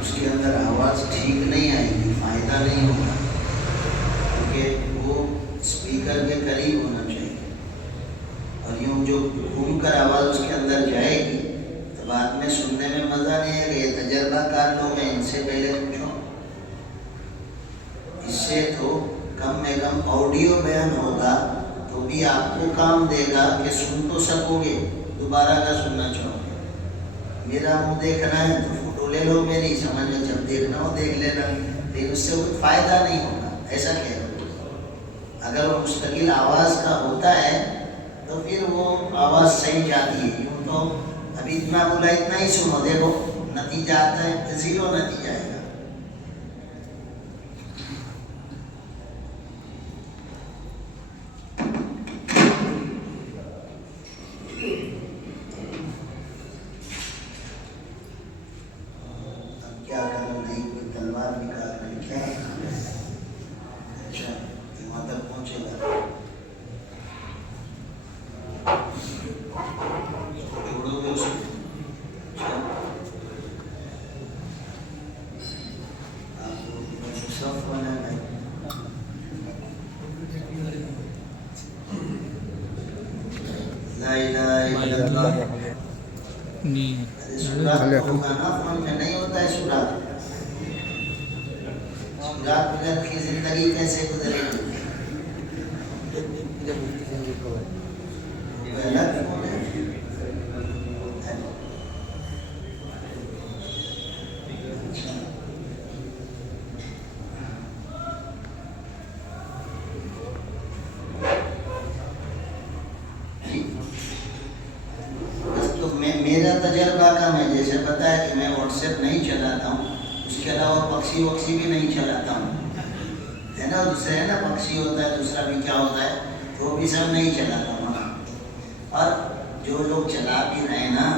اس کے اندر آواز ٹھیک نہیں آئے گی، فائدہ نہیں ہوگا، کیونکہ وہ اسپیکر کے قریب ہونا چاہیے، اور یوں جو گھوم کر آواز اس کے اندر جائے گی تو بعد میں سننے میں مزہ نہیں آئے گا۔ یہ تجربہ کار لوگ ہیں، ان سے پہلے پوچھو۔ اس سے تو کم میں کم آڈیو بیان ہوگا تو بھی آپ کو کام دے گا کہ سن تو سکو گے، دوبارہ کا سننا چاہو گے۔ میرا منہ دیکھنا ہے تو فوٹو لے لو میری، سمجھ میں جب دیکھنا ہو دیکھ لینا، لیکن اس سے کوئی فائدہ نہیں ہوگا، ایسا کہہ رہا ہوں۔ اگر وہ مستقل آواز کا ہوتا ہے تو پھر وہ آواز صحیح جاتی ہے۔ یوں تو ابھی اتنا بولا اتنا ہی سنو، دیکھو نتیجہ آتا ہے، زیرو نتیجہ آئے گا۔ کی زندگی کیسے گزرے گی؟ میرا تجربہ کم ہے، جیسے پتا ہے کہ میں واٹس ایپ نہیں چلاتا ہوں، اس کے علاوہ پکشی وکسی بھی نہیں چلاتا ہوں، ہے نا، دوسرے ہے نا پکشی ہوتا ہے، دوسرا بھی کیا ہوتا ہے، وہ بھی سب نہیں چلاتا ہوں۔ اور جو لوگ چلا بھی رہے ہیں نا،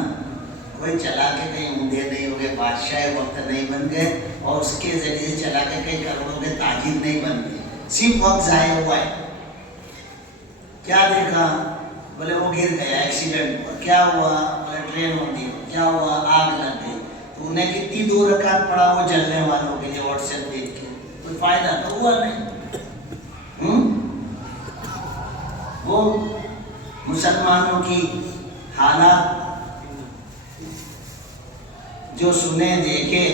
کوئی چلا کے کہیں اونڈے نہیں ہو گئے، بادشاہ وقت نہیں بن گئے، اور اس کے ذریعے سے چلا کے کئی کروڑوں کے تاجر نہیں بن گئے، صرف وقت ضائع ہوا ہے۔ کیا دیکھا؟ بولے وہ گر گیا ایکسیڈنٹ، اور کیا ہوا؟ بولے ٹرین ہوتی، کیا ہوا؟ آگ لگ گئی۔ تو انہیں کتنی دور رکعت پڑا وہ جلنے والوں کے لیے واٹس ایپ دیکھ کے، کوئی فائدہ تو ہوا نہیں۔ وہ مسلمانوں کی حالات جو سنے دیکھے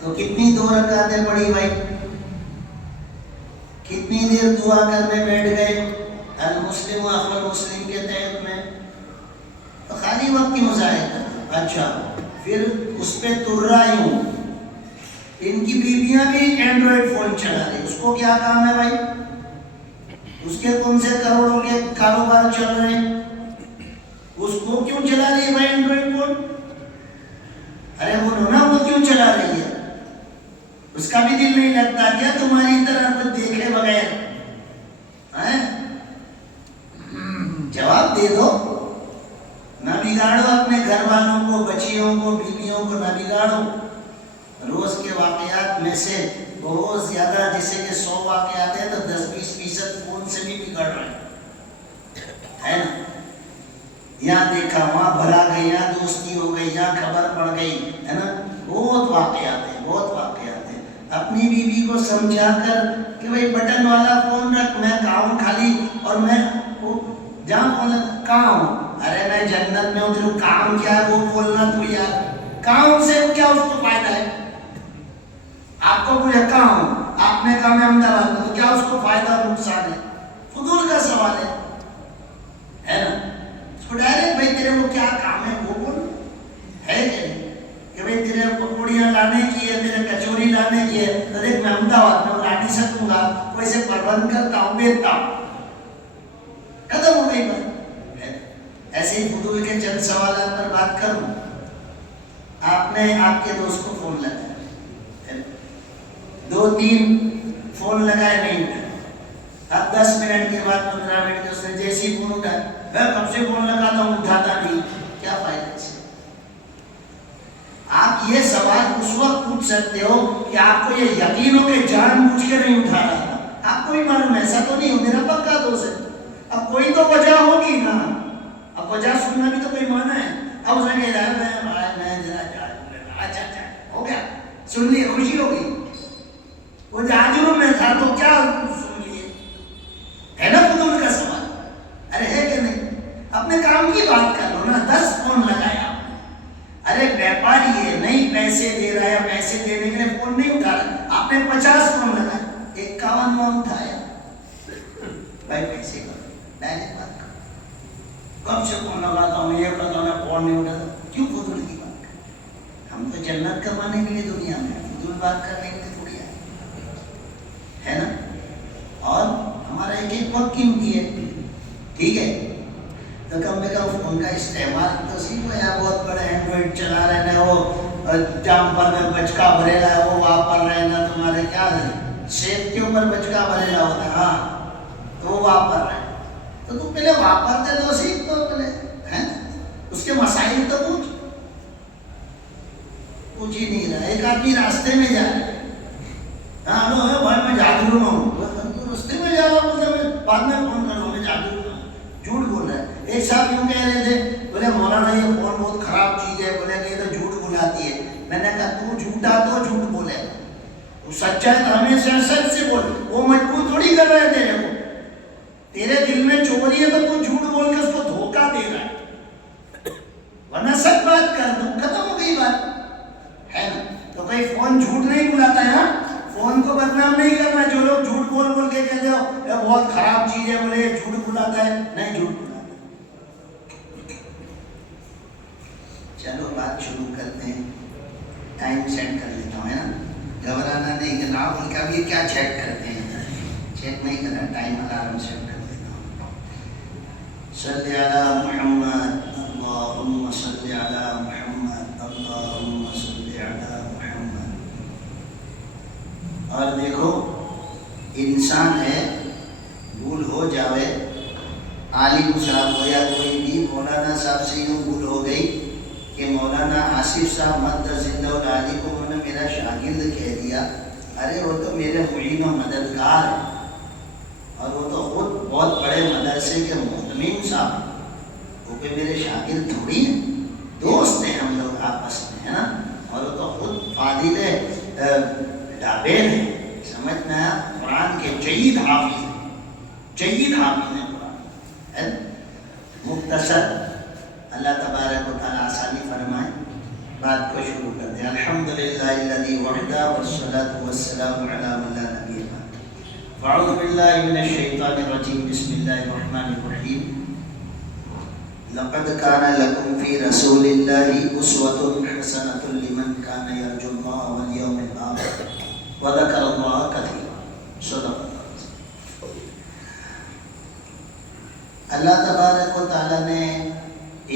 تو کتنی دو رکعتیں پڑھی بھائی، کتنی دیر دعا کرنے بیٹھ گئے، المسلم اخو المسلم کے تحت میں، تو خالی وقت کی مظاہرہ کرتا۔ اچھا پھر اس پہ تر رہا ہوں، ان کی بیویاں بھی اینڈرائڈ فون چلا رہی، اس کو کیا کام ہے بھائی؟ اس کے کون سے کروڑوں کے کاروبار چل رہے ہیں، اس کو کیوں چلا رہی ہے بھائی اینڈرائڈ فون؟ ارے بولو نا، وہ کیوں چلا رہی ہے؟ اس کا بھی دل نہیں لگتا کیا تمہاری طرح کچھ دیکھے بغیر؟ جواب دے دو، نہ بگاڑو اپنے گھر والوں کو، بچیوں کو، بیویوں کو نہ بگاڑو۔ روز کے واقعات میں سے بہت زیادہ، جیسے کہ 100 واقعات ہیں تو 10-20% فون سے بھی بگڑ رہے ہیں نا۔ یہاں دیکھا، وہاں بھرا گئی، یہاں دوستی ہو گئی، یہاں خبر پڑ گئی، ہے نا، بہت واقعات ہیں، بہت واقعات ہیں۔ اپنی بیوی کو سمجھا کر کہ بھائی بٹن والا فون رکھ، میں کہاں ہوں خالی، اور میں جہاں فون کہاں ہوں، ارے میں جنت میں ہوں، تیرے کام کیا ہے وہ بولنا تو یار، کام سے کیا اس کو فائدہ ہے؟ آپ کو پوچھا کہاں ہوں، آپ نے کہا میں احمدآباد میں، تو کیا اس کو فائدہ اور نقصان ہے؟ فضول کا سوال ہے نا۔ اس کو ڈائریکٹ بھائی تیرے کو کیا کام ہے وہ بول، ہے کہ نہیں، کہ بھائی تیرے پکوڑیاں لانے کی ہے، تیرے کچوری لانے کی ہے، تو دیکھ میں احمدآباد میں لا نہیں سکوں گا، کوئی سے پربند کرتا ہوں، بیچتا ہوں، ختم ہو گئی بات۔ ایسے ہی فضول کے چند سوالات پر بات کروں۔ آپ نے آپ کے دوست کو فون لگایا، 2-3 فون لگائے نہیں اٹھا، اب 10 منٹ کے بعد 15 منٹ کے اس نے جیسے ہی فون اٹھایا، میں کب سے فون لگاتا ہوں اٹھاتا نہیں، کیا فائدہ سے؟ آپ یہ سوال اس وقت پوچھ سکتے ہو کہ آپ کو یہ یقین ہو کہ جان بوجھ کے نہیں اٹھا رہا تھا، آپ کو بھی معلوم ایسا تو نہیں ہو، میرا پکا دوست ہے، اب کوئی تو وجہ ہوگی نا، اب وجہ سننا بھی تو کوئی معنی ہے۔ اب اس نے کہا میں اچھا ہو گیا، سن لیے خوشی ہو گئی. وہ جاجروں میں تھا تو کیا سن لیے؟ ہے نا فضول کا سوال؟ ارے ہے کہ نہیں؟ اپنے کام کی بات کر لو نا. 10 فون لگایا. ارے ویپاری ہے, نہیں پیسے دے رہا ہے, پیسے دینے کے لیے فون نہیں اٹھا رہا, آپ نے 50 فون لگائے, 51 فون اٹھایا. بھائی پیسے کرو, ڈائریکٹ بات کرو. کب سے فون لگاتا ہوں, یہ کرتا ہوں, میں فون نہیں اٹھاتا. کیوں فضول کی بات کریں؟ ہم تو جنت کمانے کے لیے دنیا میں, فضول بات کرنے کے لیے تھوڑی آئے, ہے نا. اور ہمارا ایک ایک وقت قیمتی ہے, ٹھیک ہے. تو کم سے کم فون کا استعمال تو سیکھو. یا بہت بڑے اینڈرائڈ چلا رہے نا, وہ جام پر میں بچکا بھریلا ہے, وہ واپر رہے نا, تمہارے کیا ہے سیب کے اوپر بچکا بھریلا ہوتا ہے, ہاں تو وہ واپر رہے. تو تم پہلے واپرتے تو سیکھ تو پہلے, ہیں اس کے مسائل تو پوچھ ہی نہیں رہا. ایک آدمی راستے میں جا رہا ہے, ہاں لو بھائی میں جادو میں ہوں, راستے میں جا رہا ہوں, بولتا میں بعد میں فون کر رہا ہوں, میں جادو میں ہوں. جھوٹ بول رہا ہے. ایک صاحب یوں کہہ رہے تھے, بولے مولانا یہ فون بہت خراب چیز ہے, بولے کہ یہ تو جھوٹ بلاتی ہے. میں نے کہا تو جھوٹا تو جھوٹ بولے, وہ سچا ہے تو ہمیں سچ سے بول. وہ مجبور تھوڑی کر رہے تیرے کو, تیرے دل میں چوری ہے تو جھوٹ بول کے اس کو دھوکہ دے رہا ہے, ورنہ سچ بات کر دو, ختم ہو گئی بات, ہے نا. تو کوئی فون جھوٹ نہیں بلاتا ہے, فون کو بدنام نہیں کرنا. جو لوگ جھوٹ بول بول کے کہتے ہو یہ بہت خراب چیز ہے, بولے یہ جھوٹ بلاتا ہے, نہیں جھوٹ بلاتا. چلو بات شروع کرتے ہیں. ٹائم سیٹ کر لیتا ہوں, ہے نا, گھبرانا نہیں. جناب ان کا بھی کیا چیک کرتے ہیں, چیک نہیں کرنا, ٹائم الارم سیٹ کر دیتا ہوں. صلی علی محمد اللہم صلی علی محمد اللہم صلی علی محمد. اور دیکھو انسان ہے, بھول ہو جاوے, عالم صاحب ہو یا کوئی بھی, مولانا صاحب سے یوں بھول ہو گئی کہ مولانا آصف صاحب مد زندہ العالی کو انہوں نے میرا شاگرد کہہ دیا. ارے وہ تو میرے معین و مددگار ہیں, اور وہ تو خود بہت بڑے مدرسے کے محتمم صاحب, وہ کوئی میرے شاگرد تھوڑی ہیں, دوست ہیں ہم لوگ آپس میں, ہے نا. اور وہ تو خود فاضل ڈابیل ہیں, سمجھ میں آیا, قرآن کے جید حافظ ہیں, جید حافظ ہیں قرآن. مختصر اللہ تبارک و تعالیٰ آسانی فرمائے, بات کو شروع کر دیں. الحمدللہ الذی وحدہ والصلاة والسلام علی من لا نبی بعدہ. فاعوذ باللہ من الشیطان الرجیم, بسم اللہ الرحمن الرحیم. لقد کان لکم فی رسول اللہ اسوۃ حسنۃ لمن کان یرجو اللہ والیوم الآخر وذکر اللہ کثیرا. صدق اللہ. اللہ تبارک و تعالیٰ نے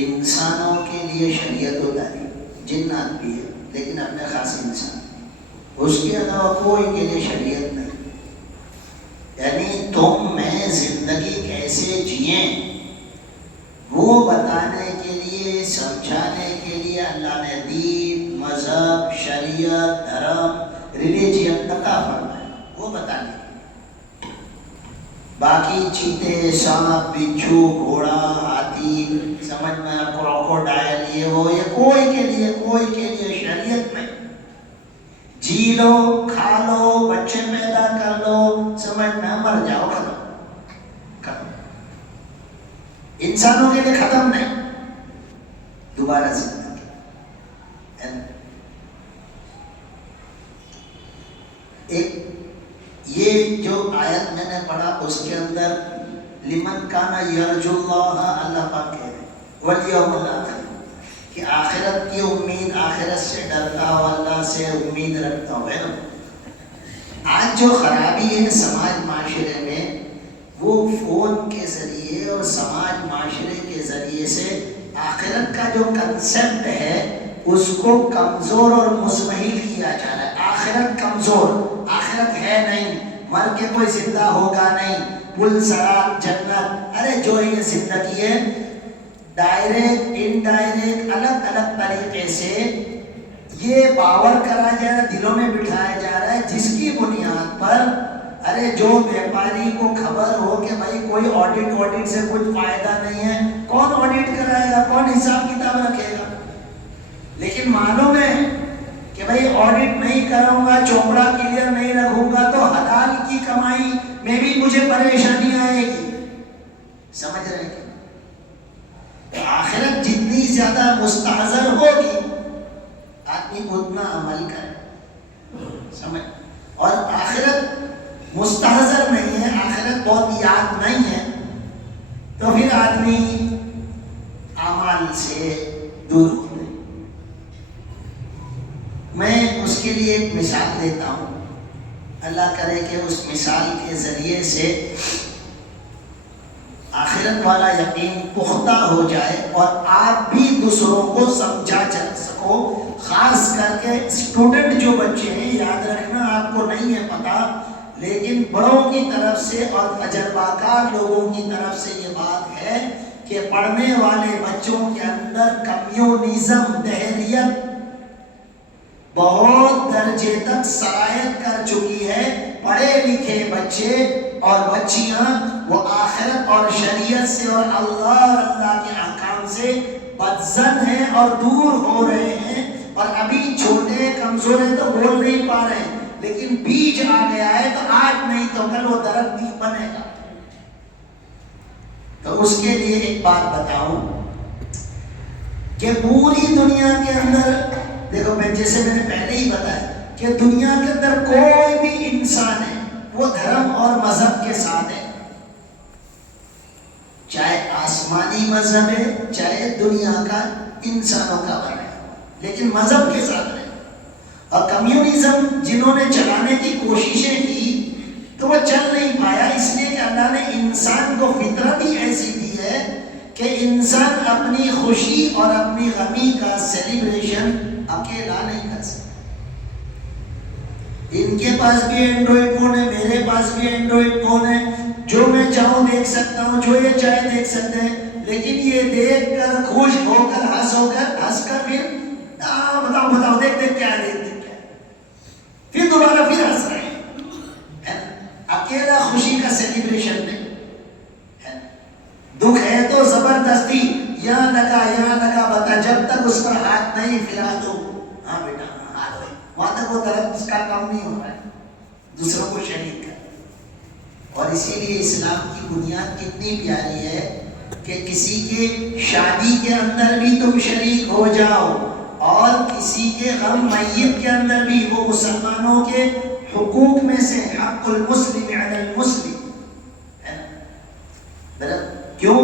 انسانوں کے لیے شریعت اتاری, جنات بھی ہے لیکن اپنے خاص انسان, اس کے علاوہ کوئی کے لیے شریعت نہیں. یعنی تم میں زندگی کیسے جئیں وہ بتانے کے لیے, سمجھانے کے لیے اللہ نے دین, مذہب, شریعت, دھرم, ریلیجین عطا فرمایا, وہ بتانے کے لیے. باقی چیتے, سانپ, بچھو, گھوڑا, ہاتھی, سمجھ میں کروکوڈائل, یہ وہ, یہ کوئی کے لیے شریعت میں. جی لو, کھا لو, بچے پیدا کر لو, سمجھ میں مر جاؤ, ختم. انسانوں کے لیے ختم نہیں, دوبارہ زندگی. ایک یہ جو آیت میں نے پڑھا اس کے اندر لمن کان یرجو اللہ, اللہ پاک کہہ رہے والیوم الآخر, کہ آخرت کی امید, آخرت سے ڈرتا ہو, اللہ سے امید رکھتا ہو, ہے نا. آج جو خرابی ہے سماج معاشرے میں, وہ فون کے ذریعے اور سماج معاشرے کے ذریعے سے آخرت کا جو کنسیپٹ ہے اس کو کمزور اور مزمحل کیا جا رہا ہے. آخرت کمزور, آخرت ہے نہیں, مر کے کوئی زندہ ہوگا نہیں, پل سرات جنت. ارے جو یہ زندگی ہے ڈائریکٹ انڈائریکٹ الگ الگ طریقے سے یہ باور کرا جا رہا ہے, دلوں میں بٹھایا جا رہا ہے, جس کی بنیاد پر ارے جو ویپاری کو خبر ہو کہ بھائی کوئی آڈٹ سے کچھ فائدہ نہیں ہے, کون آڈٹ کرائے گا, کون حساب کتاب رکھے گا. لیکن معلوم ہے کہ بھائی آڈٹ نہیں کروں گا, چوپڑا کلیئر نہیں رکھوں گا تو حلال کی کمائی میں بھی مجھے پریشانی آئے گی. سمجھ رہے ہیں؟ تو آخرت جتنی زیادہ مستحضر ہوگی آدمی اتنا عمل کرے. سمجھ؟ اور آخرت مستحضر نہیں ہے, آخرت بہت یاد نہیں ہے, تو پھر آدمی اعمال سے دور ہو گئے. میں اس کے لیے ایک مثال دیتا ہوں, اللہ کرے کہ اس مثال کے ذریعے سے آخرت والا یقین پختہ ہو جائے اور آپ بھی دوسروں کو سمجھا سکو. خاص کر کے اسٹوڈنٹ جو بچے ہیں, یاد رکھنا آپ کو نہیں ہے پتا, لیکن بڑوں کی طرف سے اور تجربہ کار لوگوں کی طرف سے یہ بات ہے کہ پڑھنے والے بچوں کے اندر کمیونزم, دہریت بہت درجے تک سرایت کر چکی ہے. پڑھے لکھے بچے اور بچیاں وہ آخرت اور شریعت سے اور اللہ کے احکام سے بدظن ہیں اور دور ہو رہے ہیں, اور ابھی چھوٹے کمزور ہیں تو بول نہیں پا رہے ہیں, لیکن بیج آ گیا ہے تو آج نہیں تو کل وہ درخت بھی بنے گا. تو اس کے لیے ایک بات بتاؤں کہ پوری دنیا کے اندر دیکھو, میں جیسے میں نے پہلے ہی بتایا کہ دنیا کے اندر کوئی بھی انسان ہے وہ دھرم اور مذہب کے ساتھ ہے, چاہے آسمانی مذہب ہے چاہے دنیا کا انسانوں کا بنا ہے, لیکن مذہب کے ساتھ ہے. اور کمیونزم جنہوں نے چلانے کی کوششیں کی تو وہ چل نہیں پایا, اس لیے کہ اللہ نے انسان کو فطرت ہی ایسی دی ہے کہ انسان اپنی خوشی اور اپنی غمی کا سیلیبریشن اکیلا نہیں کر سکتا. ان کے پاس بھی اینڈرائڈ فون ہے, میرے پاس بھی اینڈرائڈ فون ہے, جو میں چاہوں دیکھ سکتا ہوں, جو یہ چاہے دیکھ سکتے ہیں, لیکن یہ دیکھ کر خوش ہو کر ہنس کر پھر بتاؤ دیکھ کیا دیکھ پھر دوبارہ پھر ہنس رہے ہیں. اکیلا خوشی کا سیلیبریشن نہیں ہے. دکھ ہے تو زبردستی یہاں لگا بتا, جب تک اس پر ہاتھ نہیں پھیلا دو, ہاں بیٹا ہاتھ ہوئے, وہاں تک وہ درخت اس کا کام نہیں ہو رہا ہے, دوسروں کو شریک کر. اور اسی لیے اسلام کی بنیاد کتنی پیاری ہے کہ کسی کے شادی کے اندر بھی تم شریک ہو جاؤ, اور کسی کے غم میت کے اندر بھی. وہ مسلمانوں کے حقوق میں سے حق المسلم علی المسلم ہے نا. کیوں؟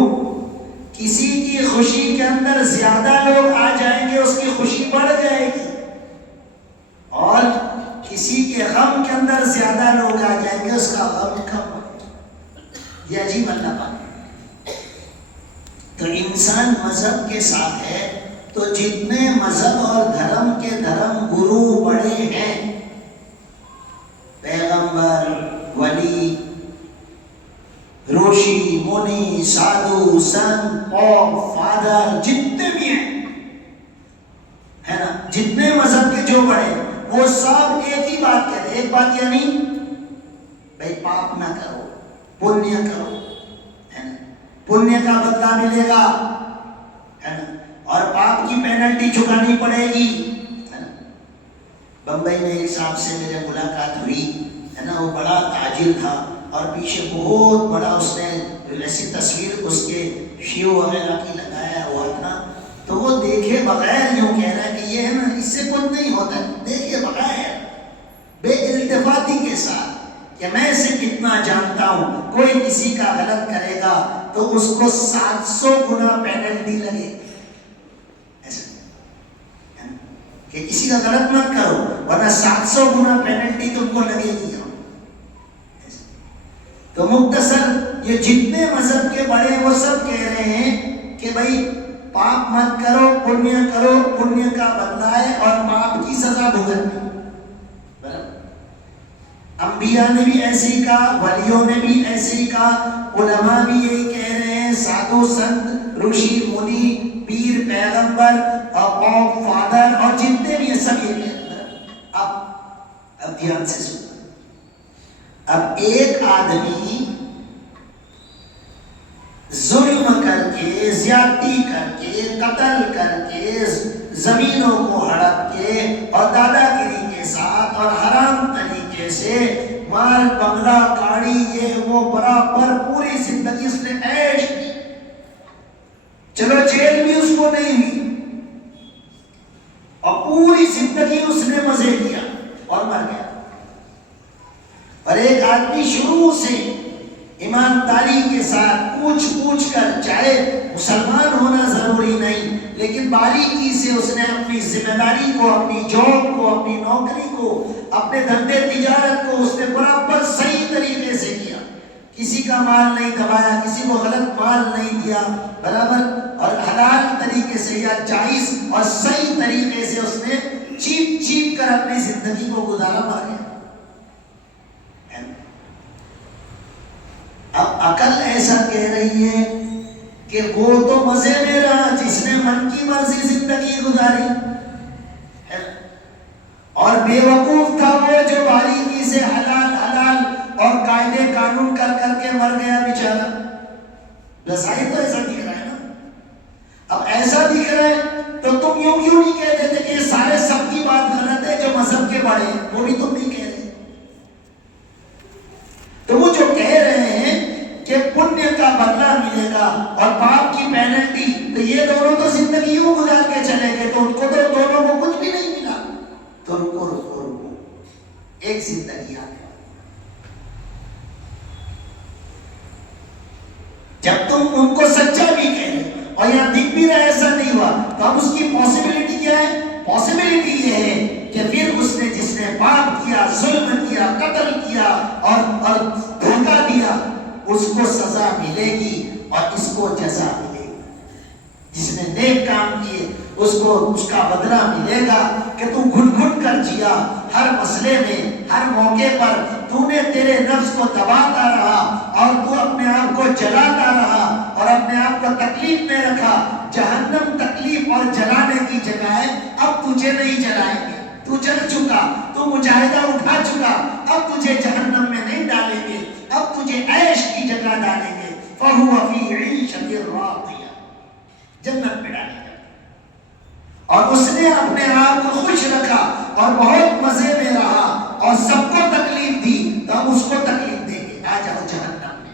کسی کی خوشی کے اندر زیادہ لوگ آ جائیں گے اس کی خوشی بڑھ جائے گی, اور کسی کے غم کے اندر زیادہ لوگ آ جائیں گے اس کا غم کم ہو. یہ عجیب اللہ پاک. تو انسان مذہب کے ساتھ ہے, تو جتنے مذہب اور دھرم کے دھرم گرو بڑے ہیں, پیغمبر, ولی, روشی, منی, سادھو, سنت, پوپ, فادر, جتنے بھی ہیں ہے نا, جتنے مذہب کے جو بڑے, وہ سب ایک ہی بات کہتے ہیں. ایک بات یعنی بھائی پاپ نہ کرو, پنیہ کرو, ہے نا, پنیہ کا بدلہ ملے گا, ہے نا, اور پاپ کی پینلٹی چکانی پڑے گی, ہے نا. بمبئی میں ایک صاحب سے میرے ملاقات ہوئی, ہے نا, وہ بڑا تاجر تھا اور پیچھے بہت بڑا اس نے ایسی تصویر اس کے شیو وغیرہ کی لگایا ہوا تھا. تو وہ دیکھے بغیر یوں کہہ رہا ہے کہ یہ ہے نا, اس سے کچھ نہیں ہوتا, دیکھے بغیر بے التفاتی کے ساتھ کہ میں اسے کتنا جانتا ہوں, کوئی کسی کا غلط کرے گا تو اس کو 700 گنا پینلٹی لگے گی. ایسا کہ کسی کا غلط مت کرو ورنہ 700 گنا پینلٹی تم کو لگے گی. تو مختصر یہ جتنے مذہب کے بڑے وہ سب کہہ رہے ہیں کہ بھائی پاپ مت کرو, پنیہ کرو, پنیہ کا بدلہ ہے اور پاپ کی سزا بھگتنی. انبیاء نے بھی ایسے ہی کہا, ولیوں نے بھی ایسے ہی کہا, علماء بھی یہی کہہ رہے ہیں, سادھو, سنت, رشی, منی, پیر, پیغمبر, پوپ, فادر اور جتنے بھی ہیں سب یہ کہہ رہے ہیں. اب دھیان سے سنو. اب ایک آدمی ظلم کر کے, زیادتی کر کے, قتل کر کے, زمینوں کو ہڑپ کے اور دادا گیری کے ساتھ اور حرام طریقے سے مال بنگلہ گاڑی یہ وہ برابر پوری زندگی اس نے عیش کی. چلو جیل بھی اس کو نہیں ہوئی اور پوری زندگی اس نے مزے کیا اور مر گیا. اور ایک آدمی شروع سے ایمانداری کے ساتھ پوچھ کر، چاہے مسلمان ہونا ضروری نہیں لیکن باریکی سے اس نے اپنی ذمہ داری کو، اپنی جاب کو، اپنی نوکری کو، اپنے دھندے تجارت کو اس نے برابر صحیح طریقے سے کیا. کسی کا مال نہیں دبایا، کسی کو غلط مال نہیں دیا، برابر اور حلال طریقے سے یا جائز اور صحیح طریقے سے اس نے چیپ کر اپنی زندگی کو گزارا، مر گیا. اب عقل ایسا کہہ رہی ہے کہ وہ تو مزے میں رہا جس نے من کی مرضی زندگی گزاری، اور بے وقوف تھا وہ جو باریکی سے حلال اور قاعدے قانون کر کے مر گیا بیچارہ. رسائی تو ایسا دکھ رہا ہے نا. اب ایسا دکھ رہا ہے تو تم یوں کیوں نہیں کہہ دیتے کہ یہ سارے سب کی بات غلط ہے جو مذہب کے بڑے ہیں، وہ بھی تم نہیں کہہ رہے. تو وہ جو کہہ رہے ہیں کہ پنیہ کا بدلہ ملے گا اور پاپ کی پینلٹی، تو یہ دونوں تو زندگی یوں گزار کے چلے گئے تو ان کو تو دونوں کو کچھ بھی نہیں ملا. تو رکو ایک زندگی آ گئی. جب تم ان کو سچا بھی کہہ رہے اور یہاں دکھ بھی رہا ایسا نہیں ہوا تو اب اس کی پاسبلٹی کیا ہے؟ پاسبلٹی یہ ہے کہ پھر اس نے جس نے پاپ کیا، ظلم کیا، قتل کیا اور دھوکہ دیا، اس کو سزا ملے گی اور اس کو جزا ملے گی. جس نے نیک کام کیے اس کو اس کا بدلہ ملے گا کہ تو گھٹ کر جیا، ہر مسئلے میں، ہر موقع پر تو نے تیرے نفس کو دباتا رہا اور تو اپنے آپ کو جلاتا رہا اور اپنے آپ کو تکلیف میں رکھا. جہنم تکلیف اور جلانے کی جگہ ہے. اب تجھے نہیں جلائیں گے، تو جل چکا، تو مجاہدہ اٹھا چکا، اب تجھے جہنم میں نہیں ڈالیں گے، اب تجھے عیش کی جگہ ڈالیں گے. فَهُوَ فِي عِيشَةٍ رَاضِيَةٍ، جنت میں ڈالیں گے. اور اس نے اپنے آپ کو خوش رکھا اور بہت مزے میں رہا اور سب کو تکلیف دی، تو ہم اس کو تکلیف دیں گے، آ جاؤ جہنم میں.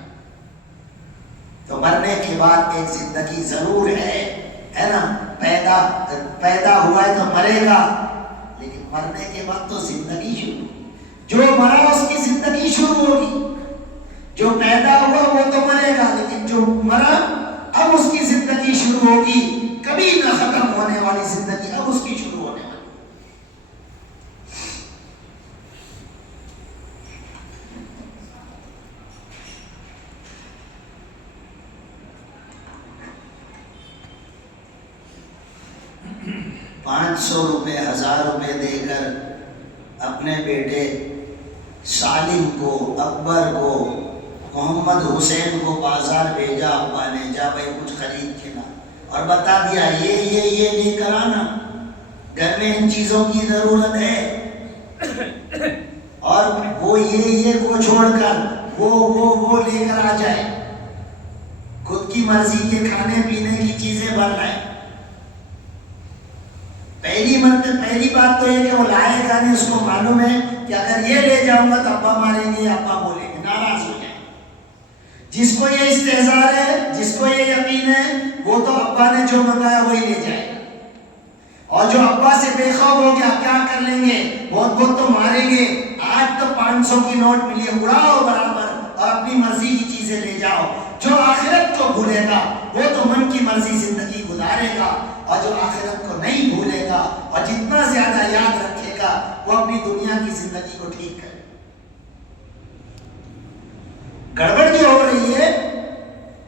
تو مرنے کے بعد ایک زندگی ضرور ہے نا. پیدا ہوا ہے تو مرے گا، لیکن مرنے کے بعد تو زندگی شروع. جو مرا اس کی زندگی شروع ہوگی، جو پیدا ہوا وہ تو مرے گا، لیکن جو مرا اب اس کی زندگی شروع ہوگی. کبھی نہ ختم ہونے والی زندگی اب اس کی شروع ہونے والی. ₹500 1000 دے کر اپنے بیٹے سالم کو، اکبر کو، محمد حسین کو بازار بھیجا ابا نے، جا بھائی کچھ خرید کے لا، اور بتا دیا یہ لے کر آنا، گھر میں ان چیزوں کی ضرورت ہے، اور وہ یہ کو چھوڑ کر وہ لے کر آ جائے. خود کی مرضی کے کھانے پینے کی چیزیں بن رہے. پہلی بات تو یہ کہ وہ لائے گا نہیں، اس کو معلوم ہے کہ اگر یہ لے جاؤں گا تو ابا ماریں گے، ابا بولیں گے، ناراض ہو جائیں. جس کو یہ استحضار ہے، جس کو یہ یقین ہے، وہ تو ابا نے جو منگایا وہی لے جائے گا. اور جو ابا سے بے خوف ہو گیا کیا کر لیں گے، بہت تو ماریں گے، آج تو 500 کی نوٹ ملی ہے، اڑاؤ برابر اور اپنی مرضی کی چیزیں لے جاؤ. جو آخرت کو بھولے گا وہ تو من کی مرضی زندگی گزارے گا، اور جو آخرت کو نہیں بھولے گا اور جتنا زیادہ یاد رکھے گا وہ اپنی دنیا کی زندگی کو ٹھیک کرے. گڑبڑ جو ہو رہی ہے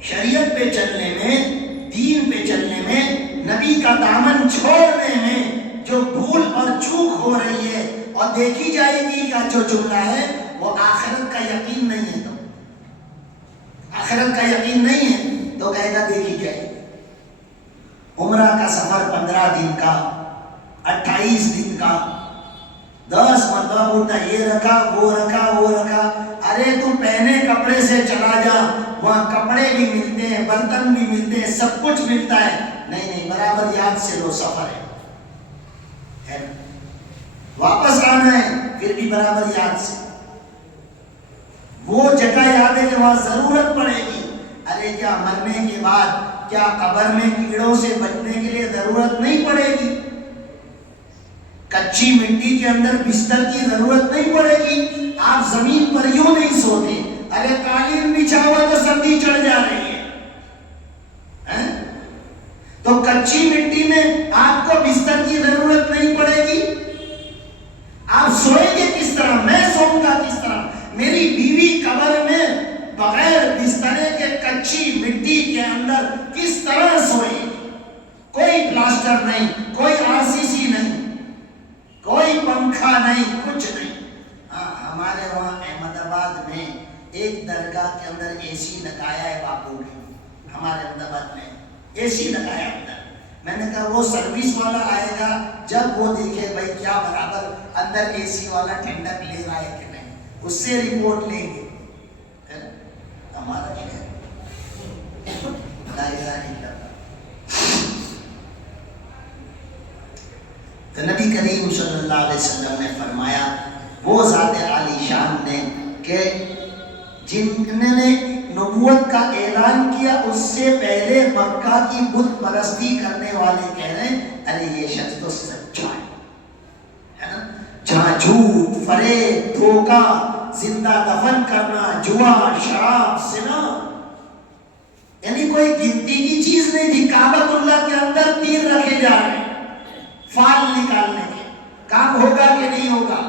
شریعت پہ چلنے میں، دین پہ چلنے میں، نبی کا دامن چھوڑنے میں جو بھول اور چوک ہو رہی ہے، اور دیکھی جائے گی کا جو جملہ ہے وہ آخرت کا یقین نہیں ہے. تو آخرت کا یقین نہیں ہے تو کہے گا دیکھی جائے گی. عمرہ کا سفر 15 دن کا، 28 دن کا، 10 مرتبہ بولتا یہ رکھا وہ رکھا. ارے تم پہنے کپڑے سے چلا جا، وہاں کپڑے بھی ملتے ہیں، برتن بھی ملتے ہیں، سب کچھ ملتا ہے. نہیں برابر یاد سے لو، سفر ہے. واپس آنا جانا ہے پھر بھی برابر یاد سے وہ جگہ یاد ہے کہ وہاں ضرورت پڑے گی. ارے کیا مرنے کے بعد کیا قبر میں کیڑوں سے بچنے کے لیے ضرورت نہیں پڑے گی؟ کچی مٹی کے اندر بستر کی ضرورت نہیں پڑے گی؟ آپ زمین پر یوں نہیں سوتے. ارے قالین بچھا ہوا تو سردی چڑھ جا رہی ہے تو کچی مٹی میں آپ کو بستر کی ضرورت نہیں پڑے گی. آپ سوئیں گے کس طرح؟ میں سوؤں گا کس طرح؟ میری بیوی قبر میں بغیر بسترے کے کچی مٹی کے اندر کس طرح سوئے گی؟ کوئی پلاسٹر نہیں، کوئی RCC نہیں، کوئی پنکھا نہیں، کچھ نہیں. ہاں ہمارے وہاں احمد آباد میں ایک درگاہ کے اندر AC لگایا ہے باپو نے. ہمارے احمد آباد میں AC لگایا اندر. میں نے کہا وہ سروس والا آئے گا جب وہ دیکھے بھائی کیا برابر اندر AC والا ٹھنڈک لے رہا ہے کہ نہیں، اس سے رپورٹ لیں گے. ہمارا شہر لا الہ الا اللہ. تو نبی کریم صلی اللہ علیہ وسلم نے فرمایا وہ ذات عالی شان نے کہ جن نے نبوت کا اعلان کیا اس سے پہلے مکہ کی بت پرستی کرنے والے کہہ رہے ہیں ارے یہ شخص تو سچا ہے نا. جہاں جھوٹ، فریب، دھوکہ، زندہ دفن کرنا، جوا، شراب، زنا، یعنی کوئی گنتی کی چیز نہیں تھی. کعبۃ اللہ کے اندر تیر رکھے جا رہے ہیں فال نکالنے کے. کام ہوگا کہ نہیں ہوگا؟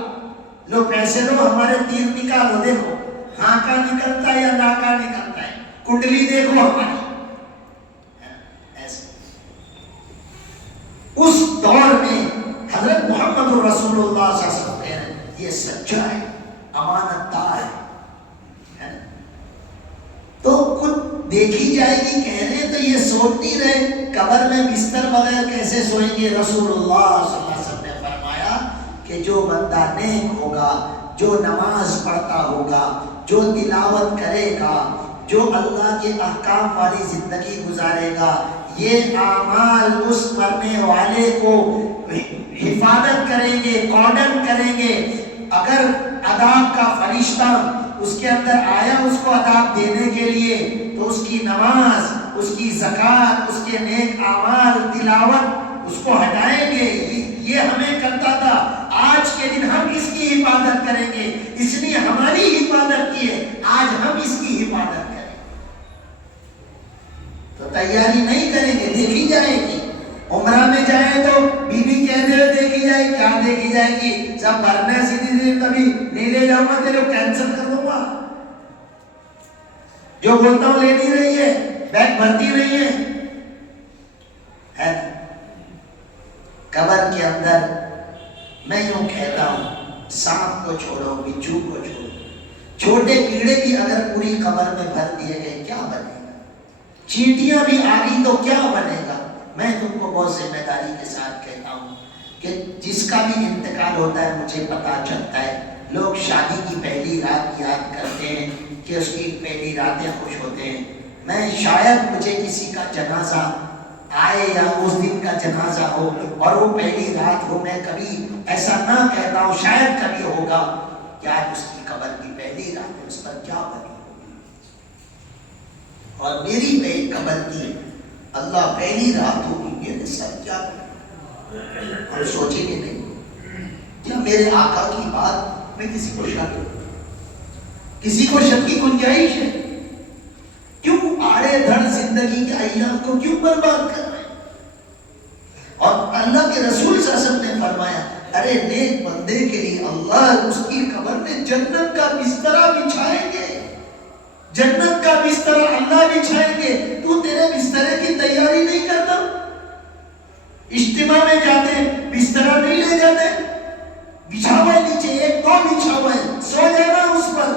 لو پیسے دو ہمارے تیر نکالو. دیکھو ہاں کا نکلتا ہے یا نا کا نکلتا ہے. کنڈلی دیکھو ہماری. ایسے اس دور میں حضرت محمد رسول اللہ صلی اللہ علیہ وسلم کہہ رہے ہیں یہ سچا ہے، امانت دار ہے. تو خود دیکھی جائے گی کہہ رہے ہیں تو یہ سوچتی رہے قبر میں بستر بغیر کیسے سوئیں گے. رسول اللہ صلی اللہ علیہ وسلم نے فرمایا کہ جو بندہ نیک ہوگا، جو نماز پڑھتا ہوگا، جو تلاوت کرے گا، جو اللہ کے احکام والی زندگی گزارے گا، یہ اعمال اس مرنے والے کو حفاظت کریں گے، کارڈن کریں گے. اگر عذاب کا فرشتہ اس کے اندر آیا اس کو عذاب دینے کے لیے تو اس کی نماز، اس کی زکوٰۃ، اس کے نیک اعمال، تلاوت اس کو ہٹائیں گے. یہ ہمیں کرتا تھا، آج کے دن ہم اس کی حفاظت کریں گے. اس نے ہماری حفاظت کی ہے، آج ہم اس کی حفاظت کریں. تو تیاری نہیں کریں گے، دیکھی جائے گی. عمرہ میں جائیں تو بیوی کہتے ہوئے دیکھی جائے گی. کیا دیکھی جائے گی؟ سب بھرنے سیدھی دیر کبھی نہیں لے جاؤں گا تیرے کینسل کر دوں گا. جو بولتا ہوں لے نہیں رہی ہے، بیگ بھرتی نہیں ہے. قبر کے اندر میں یوں کہتا ہوں سانپ کو چھوڑو، بچھو کو چھوڑو، چھوٹے کیڑے بھی اگر پوری قبر میں بھر دیے گئے کیا بنے گا؟ چیٹیاں بھی آ گئی تو کیا بنے گا؟ میں تم کو بہت ذمہ داری کے ساتھ کہتا ہوں کہ جس کا بھی انتقال ہوتا ہے مجھے پتا چلتا ہے. لوگ شادی کی پہلی رات یاد کرتے ہیں کہ اس کی پہلی راتیں خوش ہوتے ہیں. میں شاید مجھے کسی کا جنازہ آئے یا اس دن کا جنازہ ہو اور وہ پہلی رات ہو، میں کبھی ایسا نہ کہتا ہوں. شاید کبھی ہوگا کہ آج اس کی قبر کی پہلی رات ہے، اس پر کیا بنی ہوگی، اور میری پہلی قبر کی اللہ پہلی رات ہوگی، میرے ساتھ کیا ہم سوچیں گے نہیں؟ کیا میرے آقا کی بات میں کسی کو شک کی گنجائش ہے؟ کیوں آڑے دھڑ زندگی کے ایام کو کیوں برباد کر رہے ہیں؟ اور اللہ کے رسول صلی اللہ علیہ وسلم نے فرمایا ارے نیک بندے کے لیے اللہ اس کی قبر میں جنت کا بستر بچھائیں گے. جنت کا بستر اللہ بچھائیں گے. تو تیرے بسترے کی تیاری نہیں کرتا؟ اجتماع میں جاتے بستر نہیں لے جاتے؟ بچھا ہوا ہے نیچے، ایک دو بچھا ہوا ہے، سو جانا اس پر.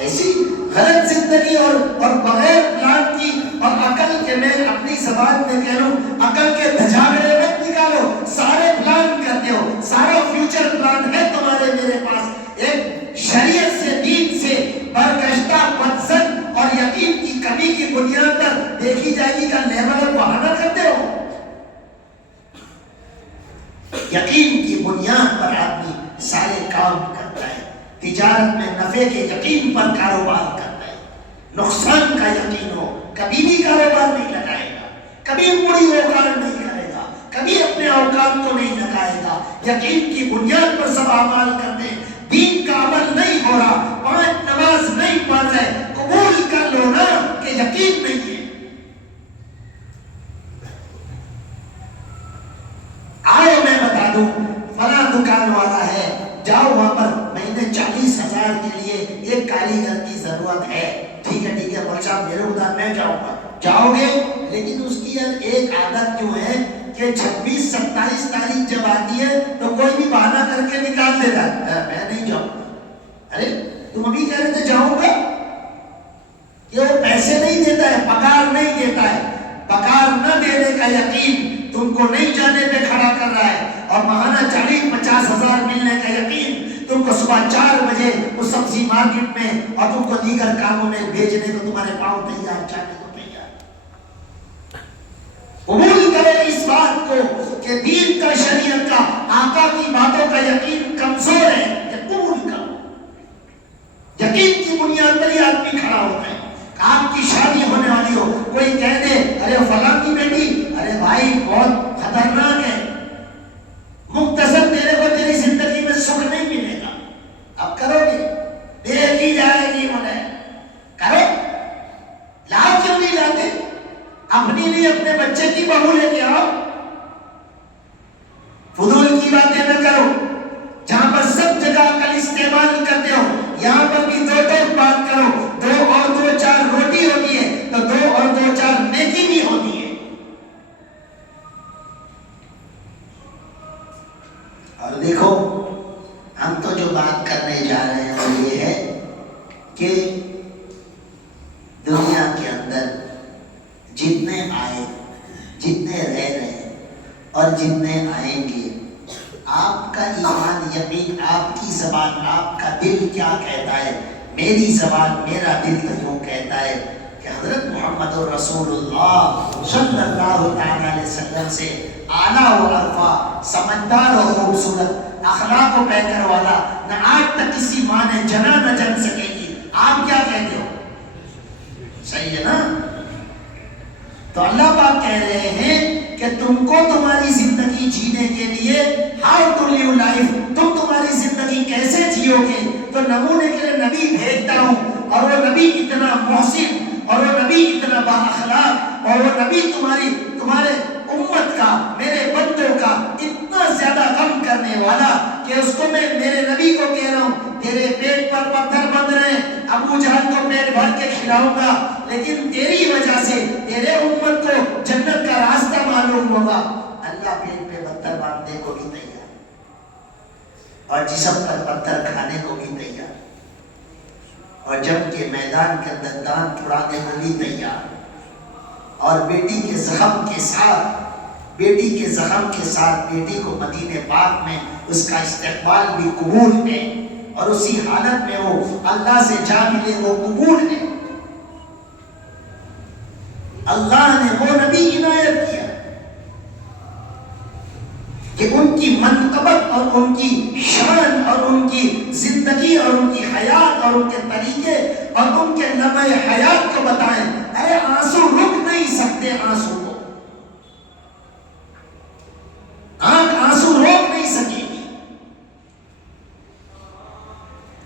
ایسی غلط زندگی اور بغیر پلان کی اور عقل کے، میں اپنی زبان میں کہہ لوں عقل کے دھجاگڑے مت نکالو. سارے پلان کرتے ہو، سارا فیوچر پلان ہے تمہارے میرے پاس. ایک شریعت سے، دین سے برگشتہ پسند اور یقین کی کمی کی بنیاد پر دیکھی جائے گی کا لیول بہانا کرتے ہو. یقین کی بنیاد پر آدمی سارے کام کرتا ہے. تجارت میں نفع کے یقین پر کاروبار کرتا ہے. نقصان کا یقین ہو کبھی بھی کاروبار نہیں لگائے گا, کبھی مڑی اوقات نہیں کرے گا, کبھی اپنے اوقات کو نہیں لگائے گا. یقین کی بنیاد پر سب اعمال کرتے ہیں. دین کا عمل نہیں ہو رہا, 5 نماز نہیں پڑھ رہے, قبول کر لو نا کہ یقین نہیں ہے. آؤ میں بتا دوں, فلاں دکان والا ہے, جاؤ وہاں پر مہینے 40,000 کے لیے ایک کاریگر کی ضرورت ہے. ٹھیک ہے مول صاحب میرے ادھر میں جاؤں گا. جاؤ گے, لیکن اس کی ایک عادت کیوں ہے کہ 26-27 تاریخ جب آتی ہے تو کوئی بھی بہانہ کر کے نکال دیتا ہے, میں نہیں جاؤں. ارے تم ابھی کہہ رہے تھے جاؤں گا, کہ وہ پیسے نہیں دیتا ہے, پگار نہیں دیتا ہے. پگار نہ دینے کا یقین تم کو نہیں جانے پہ کھڑا کر رہا ہے, اور ماہانہ 40-50 ہزار ملنے کا یقین تم کو صبح 4 بجے اس سبزی مارکیٹ میں اور تم کو دیگر کاموں میں بھیجنے کو تمہارے پاؤں تیار, جانے کو تیار. قبول کرو اس بات کو کہ دین کا, شریعت کا, آقا کی باتوں کا یقین کمزور ہے. یہ قبول کرو. یقین کی بنیاد پر ہی آدمی کھڑا ہوتا ہے. آپ کی شادی ہونے والی ہو, کوئی کہہ دے ارے فلاں کی بیٹی, ارے بھائی بہت خطرناک ہے, مختصر تیرے کو تیری زندگی میں سکھ نہیں ملے گا. اب کرو گے, دیکھ ہی جائے گی, مجھے کرو. لاؤ کیوں نہیں لاتے؟ اپنی نہیں اپنے بچے کی بہو لے کے آؤ. فضول کی باتیں نہ کرو. جہاں پر سب جگہ عقل استعمال کرتے ہو, یہاں پر بھی 2 بات کرو. 2 اور 2 4 روٹی ہوتی ہے تو 2 اور 2 4 نیکی بھی ہوتی ہے. اور دیکھو ہم تو جو بات کرنے جا رہے ہیں وہ یہ ہے کہ دنیا کے اندر جتنے آئے, جتنے رہ رہے اور جتنے آئیں گے, آپ کا ایمان, یقین, آپ کی زبان, آپ کا دل کیا کہتا ہے؟ میری زبان, میرا دل تو یوں کہتا ہے کہ حضرت محمد رسول اللہ صلی اللہ علیہ وسلم سے اعلیٰ و ارفع, سمجھدار و خوبصورت, اخلاق و پیکر والا نہ آج تک کسی ماں نے جنا نہ جن سکے گی. آپ کیا کہتے ہو؟ صحیح ہے نا؟ تو اللہ پاک کہہ رہے ہیں کہ تم کو تمہاری زندگی جینے کے لیے, ہاؤ ٹو لیو لائف, تم تمہاری زندگی کیسے جیو گے, تو نمونے کے لیے نبی بھیجتا ہوں. اور وہ نبی اتنا محسن, اور وہ نبی اتنا با اخلاق, اور وہ نبی تمہارے امت کا, میرے بندوں کا اتنا زیادہ غم کرنے والا کہ اس کو میں میرے نبی کو کہہ رہا ہوں تیرے پیٹ پر پتھر بندھ رہے ہیں, ابو جہل کو پیٹ بھر کے کھلاؤں گا, لیکن تیری وجہ سے تیرے امت کو جنت کا راستہ معلوم ہوگا. اللہ پیٹ پہ پتھر باندھنے کو بھی تیار, اور جسم پر پتھر کھانے کو بھی تیار, اور جنگ کے میدان کے اندر دانت اڑانے کو بھی تیار. اور بیٹی کے زخم کے ساتھ بیٹی کو مدینے پاک میں اس کا استقبال بھی قبول ہے, اور اسی حالت میں وہ اللہ سے جا ملے, وہ قبول ہے. اللہ نے وہ نبی عنایت کیا کہ ان کی منقبت اور ان کی شان اور ان کی زندگی اور ان کی حیات اور ان کے طریقے اور ان کے لمحے حیات کو بتائیں. ارے آنسو رک نہیں سکتے, آنسو کو آنکھ آنسو روک نہیں سکے گی.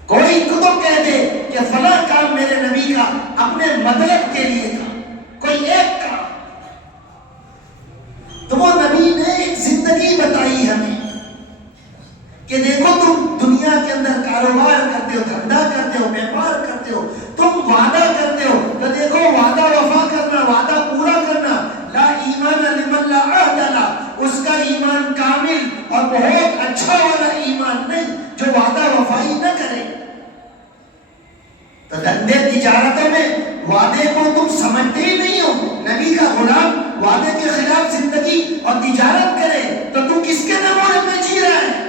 کوئی کتب کہہ دے کہ فلاں کام میرے نبی کا اپنے مطلب کے لیے تھا, کوئی ایک کام, تو وہ نبی نے ایک زندگی بتائی ہمیں کہ دیکھو تم دنیا کے اندر کاروبار کرتے ہو, دھندا کرتے ہو, بیپار کرتے ہو, تم وعدہ کرتے ہو, تو دیکھو وعدہ وفا کرنا, وعدہ پورا کرنا. لا ایمان لمن لا عہد له, اس کا ایمان کامل اور بہت اچھا والا ایمان نہیں جو وعدہ وفائی نہ کرے. تو دھندے تجارتوں میں وعدے کو تم سمجھتے ہی نہیں ہو. نبی کا غلام وعدے کے خلاف زندگی اور تجارت کرے تو تو کس کے نمونے میں جی رہا ہے؟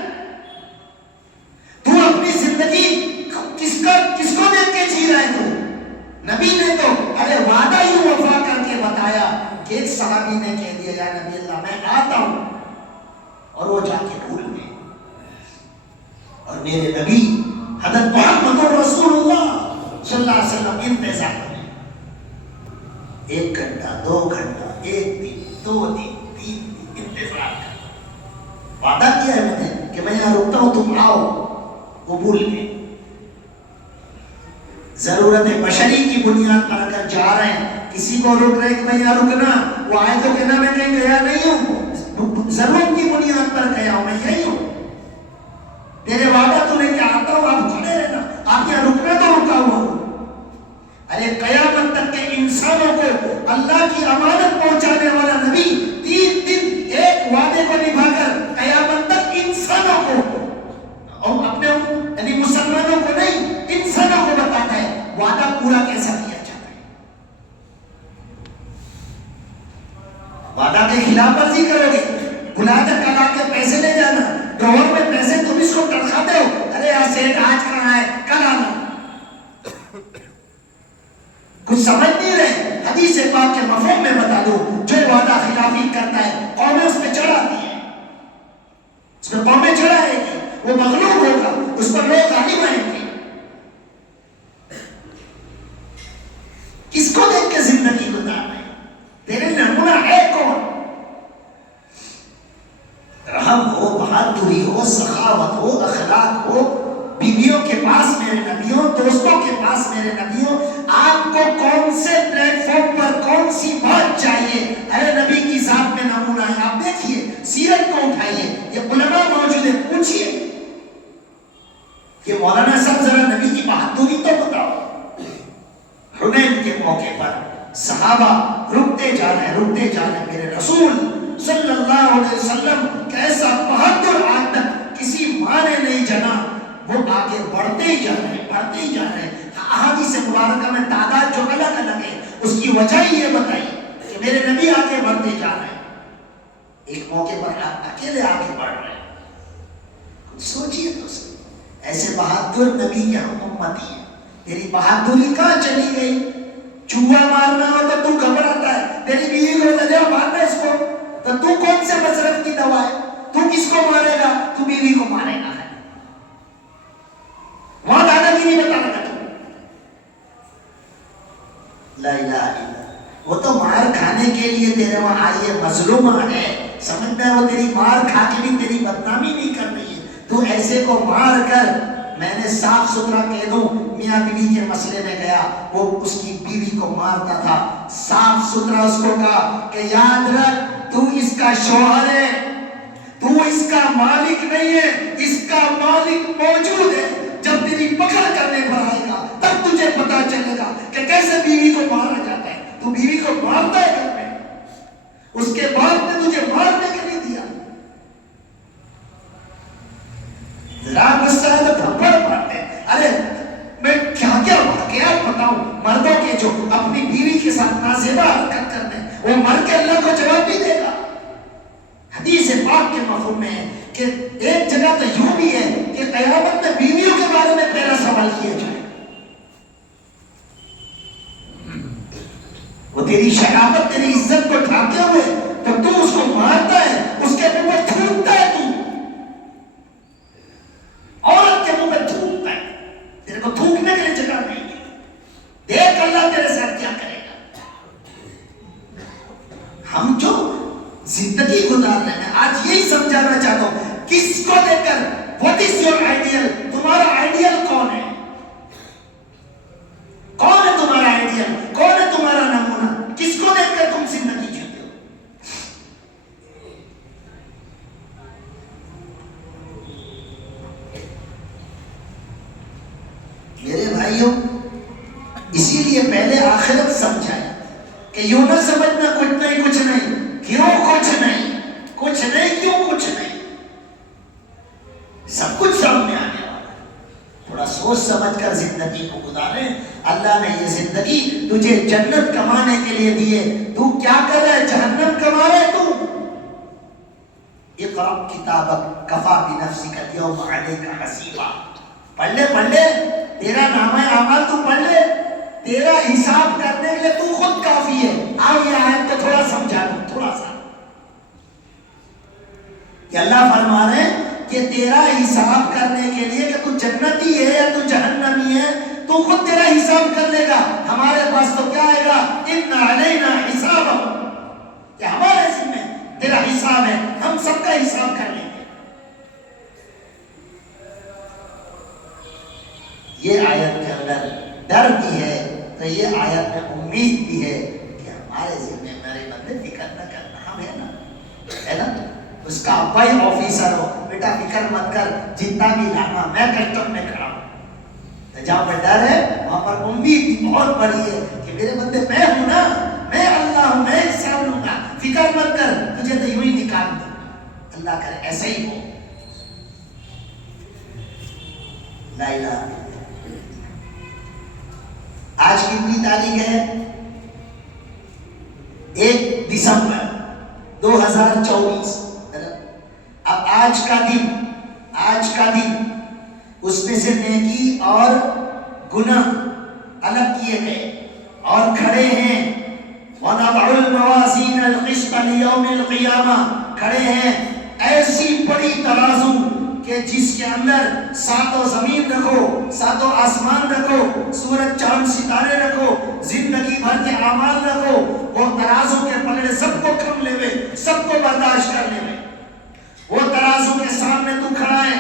تو اپنی زندگی کس کو دیکھ کے جی رہا ہے؟ تو نبی نے تو ارے وعدہ ہی وفا کر کے بتایا کہ ایک صحابی نے کہہ دیا یا نبی اللہ میں آتا ہوں, اور وہ جا کے بھول گئے. اور میرے نبی حضرت محمد رسول اللہ صلی اللہ علیہ وسلم انتظار کریں. 1 گھنٹہ 2 گھنٹہ 1 دن 2 دن 3 دن انتظار کر. وعدہ کیا ہے میں نے کہ میں یہاں رکتا ہوں تم آؤ. وہ بھول گئے. ضرورت بشری کی بنیاد پر اگر جا رہے ہیں, کسی کو روک رہے کہ میں یہاں رکنا, وہ آئے تو کہنا میں کہیں گیا نہیں ہوں, ضرورت کی بنیاد پر گیا ہوں, میں یہی ہوں. تیرے وعدہ تو نے کیا آتا ہوں, آپ کھڑے رہنا, آپ یہاں رکنا تو رکا ہوا ہوں. ارے قیامت تک کے انسانوں کو اللہ کی امانت پہنچانے والا نبی 3 دن ایک وعدے کو نبھا کر قیامت تک انسانوں کو, اور اپنے یعنی مسلمانوں کو نہیں, انسانوں کو بتاتا ہے وعدہ پورا کیسا کیا جاتا ہے. وعدہ کے خلاف ورزی کرو گے, بلا کر کلا کے پیسے لے جانا, ڈرور میں پیسے تم اس کو تڑکھاتے ہو, ارے یار سیٹ آج کہاں ہے کل آنا. کچھ سمجھ نہیں رہے. حدیث پاک کے مفہوم میں بتا دو, جو وعدہ خلافی کرتا ہے قومیں اس پہ چڑھاتی ہیں, اس پہ قومیں چڑھائے گی, وہ مغلوب ہوگا, اس پر لوگ غالب آئیں گے. کس کو دیکھ کے زندگی گزار رہے ہیں؟ تیرے نمونہ ہے کون؟ رحم ہو, بہادری ہو, سخاوت ہو, اخلاق ہو. بیویوں کے پاس میرے نبیوں, دوستوں کے پاس میرے نبیوں, آپ کو کون سے پلیٹ فارم پر کون سی بات چاہیے؟ ارے نبی کی ذات میں نمونہ ہے. آپ دیکھیے, سیرت کو اٹھائیے, یہ علماء موجود ہیں, پوچھیے کہ مولانا صاحب ذرا نبی کی بہادری تو بتاؤ. حنین کے موقع پر صحابہ رکتے جا رہے ہیں, میرے رسول صلی اللہ علیہ وسلم کیسا بہادر آدمی کسی ماں نے نہیں جنا, وہ آگے بڑھتے ہی جا رہے ہیں. احادیث مبارکہ میں تعداد جو الگ الگ ہے, اس کی وجہ یہ بتائی کہ میرے نبی آگے بڑھتے جا رہے ہیں. ایک موقع پر اکیلے آگے بڑھ رہے ہیں. کچھ سوچئے تو صحیح, ایسے بہادر نبی کے ہم امتی ہیں. تیری بہادری کہاں چلی گئی؟ چوہا مارنا ہو تو تو گھبراتا ہے, تیری بیوی کو تجھے مارنا اس کو, تو تو کون سے مصرف کی دوا ہے؟ تو کس کو مارے گا؟ تو بیوی کو مارے گا. وہاں دادا گیری بتا رہا تھا. لا الہ الا اللہ. وہ تو مار کھانے کے لیے تیرے وہاں آئی ہے, مظلومہ ہے, سمجھتا ہے وہ تیری مار کھا کے بھی تیری بدنامی نہیں کر رہی ہے. تو ایسے کو مار کر, میں نے صاف ستھرا کہہ دوں, میاں بیوی کے مسئلے میں گیا, وہ اس کی بیوی کو مارتا تھا, صاف ستھرا اس کو کہا کہ یاد رکھ تو اس کا شوہر ہے, تو اس کا مالک نہیں ہے, اس کا مالک موجود ہے. جب تیری پکڑ کرنے پر آئے گا تب تجھے پتا چلے گا کہ کیسے بیوی کو مارا جاتا ہے. تو بیوی کو مارتا ہے گھر میں, اس کے بعد نے تجھے مارنے کے لیے دیا. ذرا غصہ ہے تو تھپڑ مارتے ہیں. ارے میں کیا کیا واقعات بتاؤں مردوں کے جو اپنی بیوی کے ساتھ نازیبا حرکت کرتے ہیں, وہ مر کے اللہ کو جواب بھی دے گا. حدیث پاک کے مفہوم میں ہے کہ ایک جگہ تو یوں بھی ہے کہ قیامت میں بیویوں کے بارے میں پہلا سوال کیا جائے. وہ تیری شرافت, تیری عزت کو ڈھانکتے ہوئے تو اس کو مارتا ہے, اس کے منہ میں تھوکتا ہے. تو عورت کے منہ میں تھوکتا ہے, تیرے کو تھوکنے کے لیے جگہ نہیں ہے. دیکھ اللہ تیرے ساتھ کیا کرے گا. ہم جو زندگی گزار رہے ہیں, آج یہی سمجھانا چاہتا ہوں, کس کو دیکھ کر, what is your ideal, تمہارا آئیڈیل کون ہے؟ کون ہے تمہارا آئیڈیل, کون ہے تمہارا نمونہ, کس کو دیکھ کر تم زندگی جیتے ہو؟ میرے بھائیوں, اسی لیے پہلے آخرت سمجھائے کہ یوں نہ سمجھنا کچھ نہیں. کیوں کچھ نہیں کیوں کچھ نہیں, سب کچھ سامنے آنے والا ہے. تھوڑا سوچ سمجھ کر زندگی کو گزارے. اللہ نے یہ زندگی تجھے جنت کمانے کے لیے دی ہے, تو کیا کر رہا ہے؟ جہنم کما رہا ہے. تو اقرأ کتابک کفا بنفسک اليوم علیک حسیبا. پڑھ لے, تیرا نامہ اعمال تو پڑھ لے, تیرا حساب کرنے کے لیے تو خود کافی ہے. آؤ یہ آیت کو تھوڑا سمجھا دوں, تھوڑا سا. کہ اللہ فرما رہے ہیں کہ تیرا حساب کرنے کے لیے کہ تو جنتی ہے یا تو جہنمی ہے تو خود تیرا حساب کر لے گا. ہمارے پاس تو کیا آئے گا؟ ان علینا حسابهم، کہ ہمارے ذمہ تیرا حساب ہے، ہم سب کا حساب کر لیں گے. یہ آیت کے اندر ڈر بھی ہے تو یہ آیت میں امید بھی ہے کہ ہمارے ذمہ میرے بندے فکر نہ کرنا، ہم ہے نا. اس کا بھائی آفیسر ہو، بیٹا فکر مت کر، جتنا بھی لانا میں کسٹم میں کھڑا ہوں. جہاں پر ڈر ہے وہاں پر امید بھی بہت بڑی ہے کہ میرے بندے میں ہوں نا، میں اللہ ہوں، میں حساب لوں گا، فکر مت کر، تجھے تو یوں ہی نکال دوں گا. اللہ کرے ایسا ہی ہو. لا الہ الا اللہ. آج کتنی تاریخ ہے؟ 1 دسمبر 2024. اب آج کا دن اس میں سے نیکی اور گناہ الگ کیے گئے اور کھڑے ہیں. وَنَضَعُ الْمَوَازِينَ الْقِسْطَ لِيَوْمِ الْقِيَامَةِ، کھڑے ہیں ایسی بڑی ترازو کہ جس کے اندر 7 زمین رکھو، 7 آسمان رکھو، سورج چاند ستارے رکھو، زندگی بھر کے اعمال رکھو، وہ ترازو کے پلڑے سب کو کھم لے وے، سب کو برداشت کر لے وے. وہ ترازو کے سامنے تو کھڑا ہے،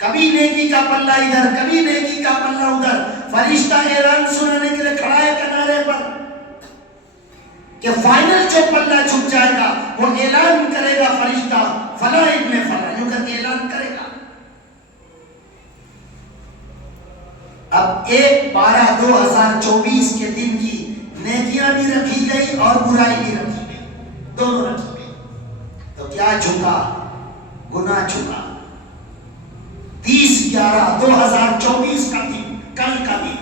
کبھی نیکی کا پلہ ادھر، کبھی نیکی کا پلہ ادھر. فرشتہ اعلان سنانے کے لیے کھڑا ہے کنارے پر کہ فائنل جو پلہ چھپ جائے گا وہ اعلان کرے گا فرشتہ، فلاں ابن فلاں، یوں کر کے اعلان کرے گا. اب 1/12/2024 کے دن کی نیکیاں بھی رکھی گئی اور برائی بھی رکھی گئی، دونوں رکھی گئی. تو کیا جھکا؟ گناہ جھکا. 30/11/2024 کا دن، کل کا دن،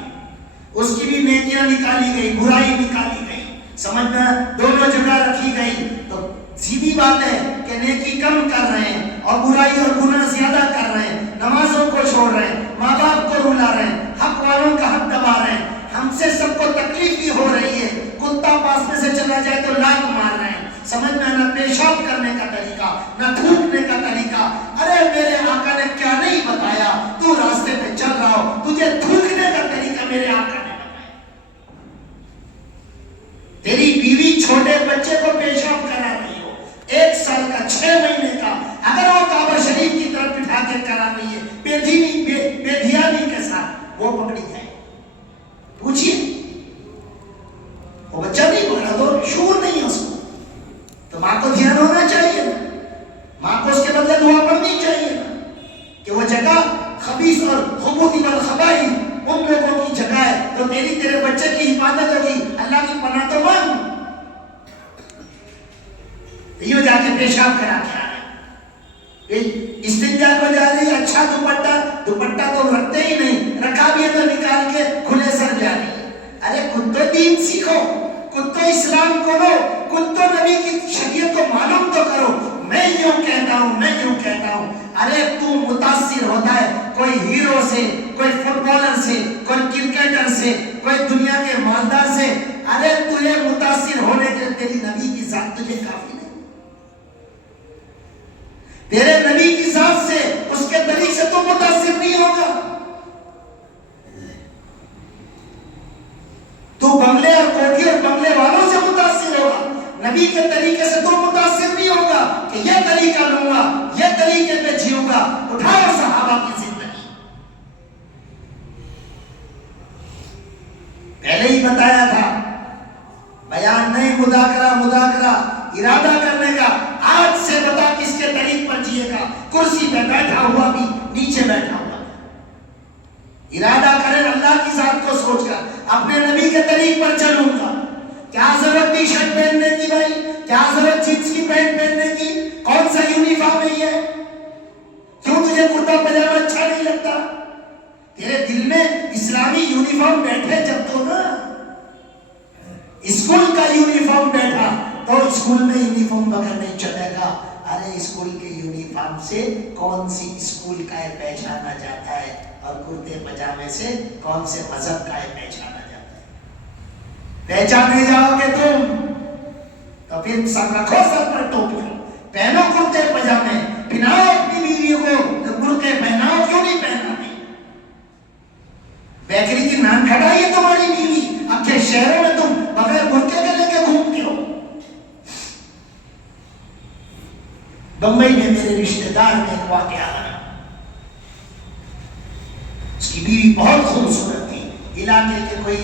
اس کی بھی نیکیاں نکالی گئی، برائی نکالی گئی. سمجھنا دونوں جگہ رکھی گئی. تو سیدھی بات ہے کہ نیکی کم کر رہے ہیں اور برائی اور گناہ زیادہ کر رہے ہیں، نمازوں کو چھوڑ رہے ہیں، ماں باپ کو رلا رہے ہیں، حق والوں کا حق دبا رہے ہیں. ہم سے سب کو تکلیف بھی ہو رہی ہے، کتا پاس میں سے چلا جائے تو لات مار رہے ہیں. سمجھنا نہ پیشاب کرنے کا طریقہ، نہ تھوکنے کا طریقہ. ارے میرے آقا نے کیا نہیں بتایا؟ تو راستے پہ چل رہا ہو، تجھے تھوکنے کا طریقہ میرے آقا نے بتایا. تیری بیوی چھوٹے بچے کو پیشاب کرا رہی ہو، 1 سال کا 6 مہینے کا، اگر وہ کعبہ شریف کی طرف بٹھا کے کرا رہی ہے بے دھیانی کے ساتھ، وہ پکڑی جائے. پوچھئے وہ بچہ نہیں پکڑا تو شعور نہیں ہے اس کو، تو ماں کو دھیان ہونا چاہیے نا، ماں کو اس کے بدلے دعا پڑھنی چاہیے نا کہ وہ جگہ خبیث اور خبوث والخبائث ان لوگوں کی جگہ ہے، تو تیرے بچے کی حفاظت ہوگی، اللہ کی پناہ تو مانگ. یوں جا کے پیشاب کرا کے آ رہے، استنجا کو جا رہی، اچھا دوپٹہ تو رکھتے ہی نہیں، رکھا بھی ہے تو نکال کے کھلے سر جا رہی ہے. ارے خود تو دین سیکھو، خود تو اسلام کو لو، خود تو نبی کی شریعت کو معلوم تو کرو. میں یوں کہتا ہوں. ارے تو متاثر ہوتا ہے کوئی ہیرو سے، کوئی فٹ بالر سے، کوئی کرکٹر سے، کوئی دنیا کے مالدار سے. ارے تجھے متاثر ہونے کے لیے تیری نبی کی ذات تجھے کافی نہیں؟ تیرے نبی کی ذات سے، اس کے طریق سے تو متاثر نہیں ہوگا. تو بنگلے اور کوٹھی اور بنگلے والوں سے متاثر ہوگا، نبی کے طریقے سے تو متاثر نہیں ہوگا کہ یہ طریقہ لوں گا، یہ طریقے پہ جیوں گا. اٹھاؤ صحابہ کی زندگی، پہلے ہی بتایا تھا، بیان نہیں، مذاکرہ ارادہ کرنے کا. آج سے بتا کس کے طریق پر جیے گا، کرسی پہ بیٹھا ہوا بھی، نیچے بیٹھا ہوا. ارادہ کریں اللہ کی ذات کو سوچ کر، اپنے نبی کے طریق پر چلوں گا. کیا ضرورت ٹی شرٹ پہننے کی بھائی؟ کیا ضرورت جینس کی پینٹ پہننے کی؟ کون سا یونیفارم ہے یہ؟ کیوں تجھے کرتا پجامہ اچھا نہیں لگتا؟ تیرے دل میں اسلامی یونیفارم بیٹھے جب تو نا، اسکول کا یونیفارم بیٹھا تو اسکول میں یونیفارم بغیر نہیں چلے گا. ارے اسکول کے یونیفارم سے کون سی اسکول کا ہے پہچانا جاتا ہے، اور کرتے پجامے سے کون سے مذہب کا ہے پہچانا جاتا ہے. پہچانے جاؤ گے تم تو پھر سب رکھو سر پر ٹوپی، پہنو کرتے بمبئی میں میرے رشتہ دار میں ایک واقعہ آیا، اس کی بیوی بہت خوبصورت تھی، علاقے کے کوئی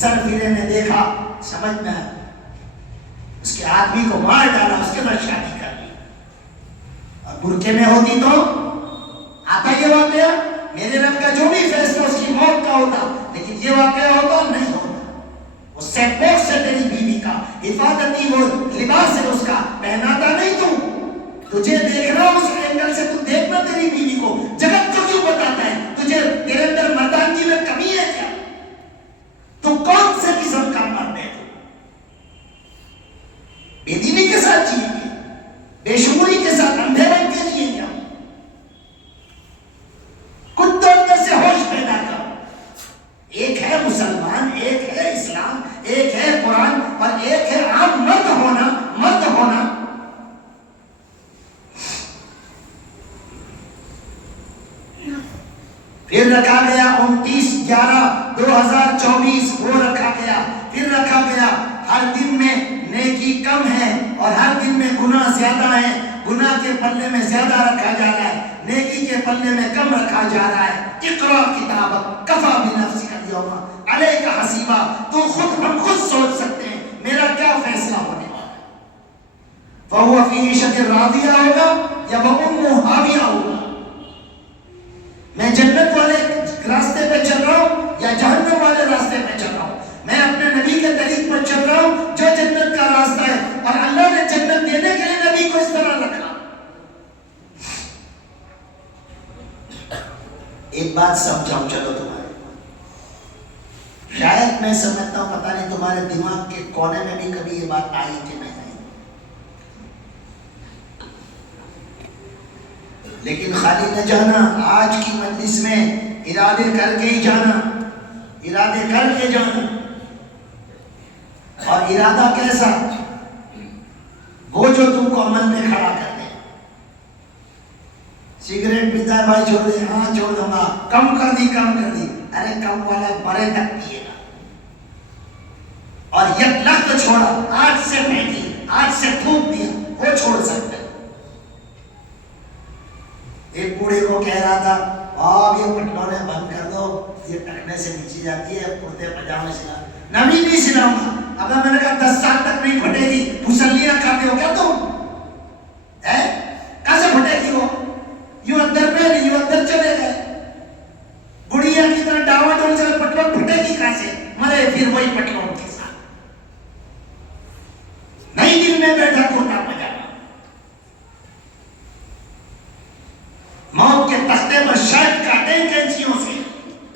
سرفرے نے دیکھا، سمجھ میں اس کے آدمی کو مار ڈالا، اس کے بعد شادی کر لی، اور برقعے میں ہوتی تو آتا یہ واقعہ، میرے رب کا جو بھی فیصلہ اس کی موت کا ہوتا، لیکن یہ واقعہ ہوتا نہیں ہوتا، اس سے پوک سے تیری بیوی کا حفاظتی وہ لباس ہے اس کا پہناتا نہیں، تجھے دیکھنا اس اینگل سے، تو دیکھنا تیری بیوی کو، جگت کو کیوں بتاتا ہے تجھے تیرے اندر مردانگی میں کمی ہے کیا؟ تو کون سے قسم کا مرد ہے؟ تو بے دینی کے ساتھ جیئیں گے، بے شعوری کے ساتھ اندھے بن کے جیئیں گے، کتوں اندر سے ہوش پیدا کرو، ایک ہے مسلمان، ایک ہے اسلام، ایک ہے قرآن، اور ایک ہے عام مرد ہونا، مرد ہونا۔ پھر رکھا گیا 29/11/2024، وہ رکھا گیا، پھر رکھا گیا ہر دن میں نیکی کم ہے اور ہر دن میں گناہ زیادہ ہے، گناہ کے پلے میں زیادہ رکھا جا رہا ہے، نیکی کے پلے میں کم رکھا جا رہا ہے۔ اقرا کتابک کفی بنفسک اليوم علیک حسیبا، تو ہم خود سوچ سکتے ہیں میرا کیا فیصلہ ہونے والا ہے، فہو فی عیشۃ راضیہ ہوگا یا فأمہ ہاویہ ہوگا، میں جنت والے راستے پہ چل رہا ہوں یا جہنم والے راستے پہ چل رہا ہوں، میں اپنے نبی کے طریق پر چل رہا ہوں جو جنت کا راستہ ہے، اور اللہ نے جنت دینے کے لیے نبی کو اس طرح رکھا۔ ایک بات سمجھاؤں چلو تمہارے، شاید میں سمجھتا ہوں پتہ نہیں تمہارے دماغ کے کونے میں بھی کبھی یہ بات آئی کہ نہیں آئی، لیکن خالی نہ جانا، آج کی مجلس میں ارادے کر کے ہی جانا، ارادے کر کے جانا، اور ارادہ کیسا؟ وہ جو تم کو عمل میں کھڑا کر دے۔ سگریٹ پیتا ہے بھائی چھوڑ دے، ہاں چھوڑ دوں گا، کم کر دی، کم کر دی، ارے کم والا برے تک پیے گا، اور یک لخت چھوڑا، آج سے پھینکی، آج سے تھوک دیا، وہ چھوڑ سکتا ہے۔ ایک بوڑھے کو کہہ رہا تھا آپ یہ پٹلونے بند کر دو، یہ ٹکنے سے نیچے جاتی ہے، کرتے پجامے سلا، نبی نہیں سلاؤں گا۔ اب میں نے کہا 10 سال تک نہیں پھٹے گی، مسلیاں کھاتے ہو کیا تم؟ کہاں سے پھٹے گی وہ؟ یوں اندر میں نہیں، یوں اندر چلے گئے، گڑیا کی طرح ڈاوا ڈول چلے، پٹلون پھٹے گی کہاں سے؟ مرے پھر وہی پٹلون کے ساتھ، نہیں دل میں بیٹھا کرتا پجامہ، موت کے تختے پر شرٹ کاٹے کینچیوں سے،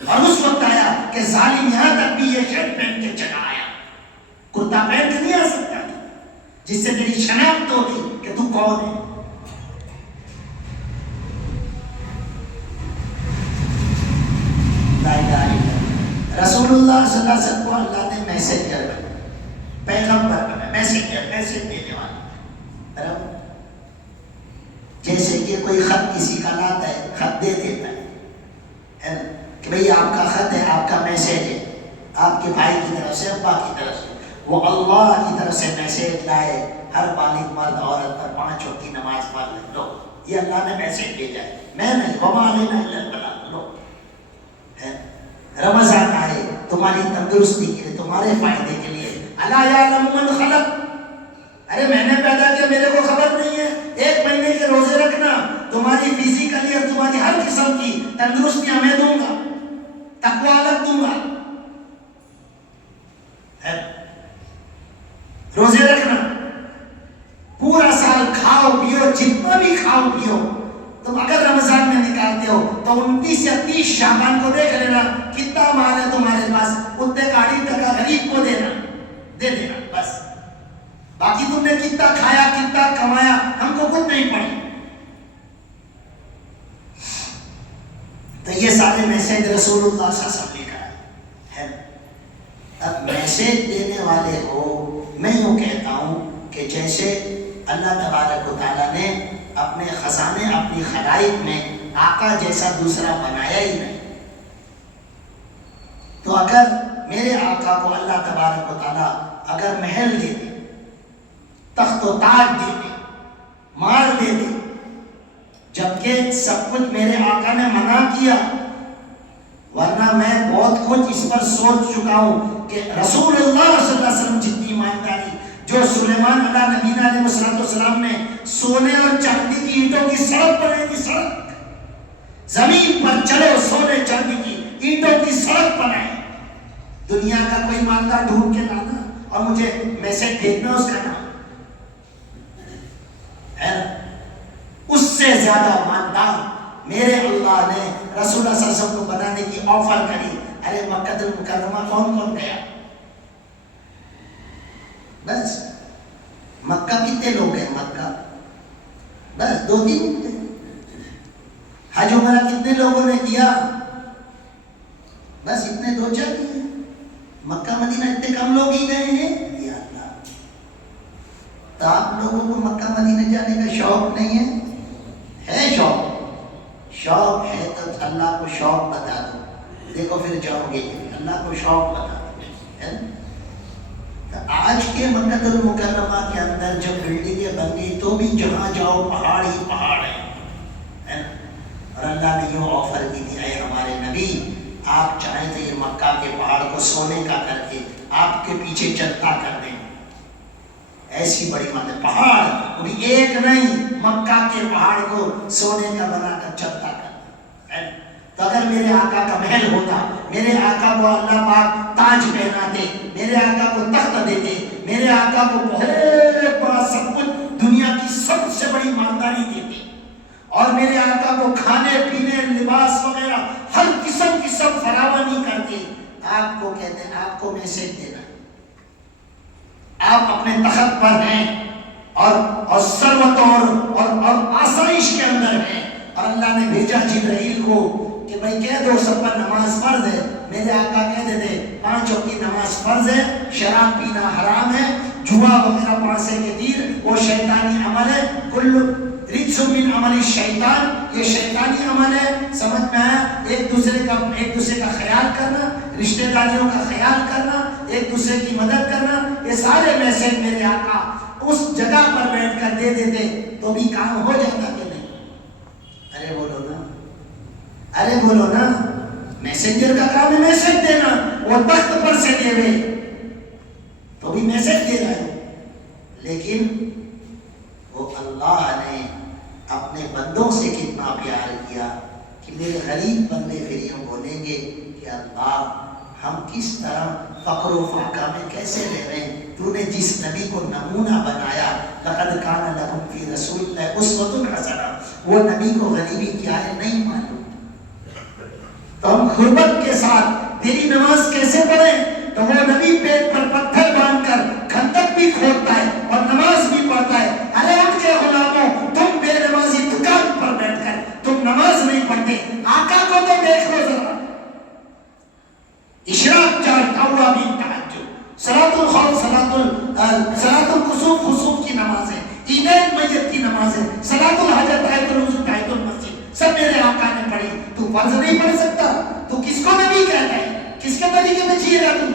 اور اس وقت آیا کہ ظالم یہاں تک بھی یہ شرٹ پہن کے چلا آیا، کرتا پہن کے نہیں آ سکتا جس سے تیری شناخت ہوگی کہ تو کون ہے۔ رسول اللہ صلی اللہ علیہ وسلم کو اللہ نے میسنجر بنا، پیغمبر بنا، میسنجر، میسج دینے والا۔ جیسے کہ کوئی خط کسی کا لاتا ہے، خط دے دیتا ہے کہ بھئی آپ کا خط ہے، آپ کا میسج ہے، آپ کے بھائی کی طرف سے، ابا کی طرف سے، وہ اللہ کی طرف سے میسج لائے، ہر بالغ مرد عورت پر 5 وقت کی نماز پڑھ لو، یہ اللہ نے میسج بھیجا ہے، میں نہیں، وما علینا الا البلاغ۔ لو رمضان آئے تمہاری تندرستی کے لیے، تمہارے فائدے کے لیے، الا یعلم من خلق، ارے میں نے پیدا کیا، میرے کو خبر نہیں ہے؟ 1 مہینے کے روزے رکھنا، تمہاری فزیکلی اور تمہاری ہر قسم کی تندرستیاں میں دوں گا، تقویٰ الگ دوں گا۔ روزے رکھنا، پورا سال کھاؤ پیو، جتنا بھی کھاؤ پیو، تم اگر رمضان میں نکالتے ہو تو 29 یا 30 شعبان کو دیکھ لینا کتنا مال ہے تمہارے پاس، اتنے گاڑی تک غریب کو دینا، دے دینا بس، باقی تم نے کتنا کھایا، کتنا کمایا، ہم کو خود نہیں پڑی۔ تو یہ سارے میسج رسول اللہ صلی اللہ علیہ وسلم لکھا ہے۔ اب میسج دینے والے کو میں یوں کہتا ہوں کہ جیسے اللہ تبارک و تعالیٰ نے اپنے خزانے، اپنی خلائق میں آقا جیسا دوسرا بنایا ہی نہیں، تو اگر میرے آقا کو اللہ تبارک و تعالیٰ اگر محل دے دے، تخت و تاج دے دے، مار دیتے، جبکہ سب کچھ میرے آقا نے منع کیا. ورنہ میں بہت کچھ اس پر سوچ چکا ہوں کہ رسول اللہ صلی اللہ علیہ وسلم جتنی ایمانداری جو سلیمان علیہ نبینا علیہ السلام نے سونے اور چاندی کی اینٹوں کی سڑک بنائی تھی، سڑک زمین پر چلو سونے چاندی کی اینٹوں کی سڑک بنائی. دنیا کا کوئی مالدار ڈھونڈ کے لانا اور مجھے میسج بھیجنا اس کا نام ہے نا. اس سے زیادہ مالدار میرے اللہ نے رسول اللہ صلی اللہ علیہ وسلم کو بنانے کی آفر کری. ارے مکہ المکرمہ کون کون گیا؟ بس مکہ کتنے لوگ ہیں؟ مکہ بس 2-3 تھے. حج عمرہ کتنے لوگوں نے کیا؟ بس اتنے 2-4 ہیں. مکہ مدینہ اتنے کم لوگ ہی گئے ہیں. یا اللہ، تو آپ لوگوں کو مکہ مدینہ جانے کا شوق نہیں ہے؟ ہے شوق ہے تو اللہ کو شوق بتا دو، دیکھو پھر جاؤ گے. اللہ کو شوق بتا دو. آج کے مکہ المکرمہ کے اندر جب بلڈنگیں بن گئی تو بھی جہاں جاؤ پہاڑ ہی پہاڑ ہیں. اور اللہ نے یوں آفر کی تھی، اے ہمارے نبی آپ چاہیں تو یہ مکہ کے پہاڑ کو سونے کا کر کے آپ کے پیچھے چلتا کر دیں. ایسی بڑی بات ہے، پہاڑ وہ بھی ایک نہیں، مکہ کے پہاڑ کو سونے کا بنا کر چلتا کر دیں. تو اگر میرے آقا کا محل ہوتا، میرے آقا کو اللہ پاک تاج پہناتے، میرے آقا کو تخت دیتے، میرے آقا کو بہت بڑا سب کچھ دنیا کی سب سے بڑی مالداری دیتے، اور میرے آقا کو کھانے پینے لباس وغیرہ ہر قسم کی سب فراوانی کرتے، آپ کو کہتے ہیں آپ کو میسج دینا آپ اپنے تخت پر ہیں اور ثروت اور آسائش کے اندر ہیں، اور اللہ نے بھیجا جبرائیل کو کہ بھائی کہہ دو سب پر نماز فرض ہے. میرے آقا کہہ دیتے 5 وقت کی نماز فرض ہے، شراب پینا حرام ہے، جوا وغیرہ پانسے کے تیر وہ شیطانی عمل ہے، کل رجس من عمل الشیطان، یہ شیطانی عمل ہے. سمجھ میں آیا؟ ایک دوسرے کا خیال کرنا، رشتہ داریوں کا خیال کرنا، ایک دوسرے کی مدد کرنا، یہ سارے میسج میرے آقا اس جگہ پر بیٹھ کر دے دیتے تو بھی کام ہو جاتا کہ نہیں؟ ارے بولو نا. میسنجر کا کام ہے میسج دینا، وہ تخت پر سے دے رہے تو بھی میسج دے رہا ہے. لیکن وہ اللہ نے اپنے بندوں سے کتنا پیار کیا کہ میرے غریب بندے پھر یوں بولیں گے کہ اللہ ہم کس طرح فقر و فاقہ میں کیسے رہ رہے ہیں. تو نے جس نبی کو نمونہ بنایا، لقد کان لکم فی رسول اللہ اسوۃ حسنہ، وہ نبی کو غریبی کیا ہے نہیں معلوم. تو ہم غربت کے ساتھ تیری نماز کیسے پڑھیں؟ تو وہ نبی پیٹ پر پتھر باندھ کر کھندق بھی کھودتا ہے اور نماز بھی پڑھتا ہے. ارے اٹھ کے غلاموں، تم بے نمازی دکان پر بیٹھ کر تم نماز نہیں پڑھتے، آقا کو تو دیکھ لو ذرا. اشراق جاگتا ہوا بھی تہجد، صلاۃ الخوف، صلاۃ الکسوف خسوف کی نمازیں، عیدین میت کی نمازیں، صلاۃ الحاجت، آیت الوضو، تحیۃ المسجد، سب میرے آقا نے پڑھی. تو فرض نہیں پڑھ سکتا؟ تو کس کو نبی کہتا ہے؟ کس کے طریقے میں جیے گا تم؟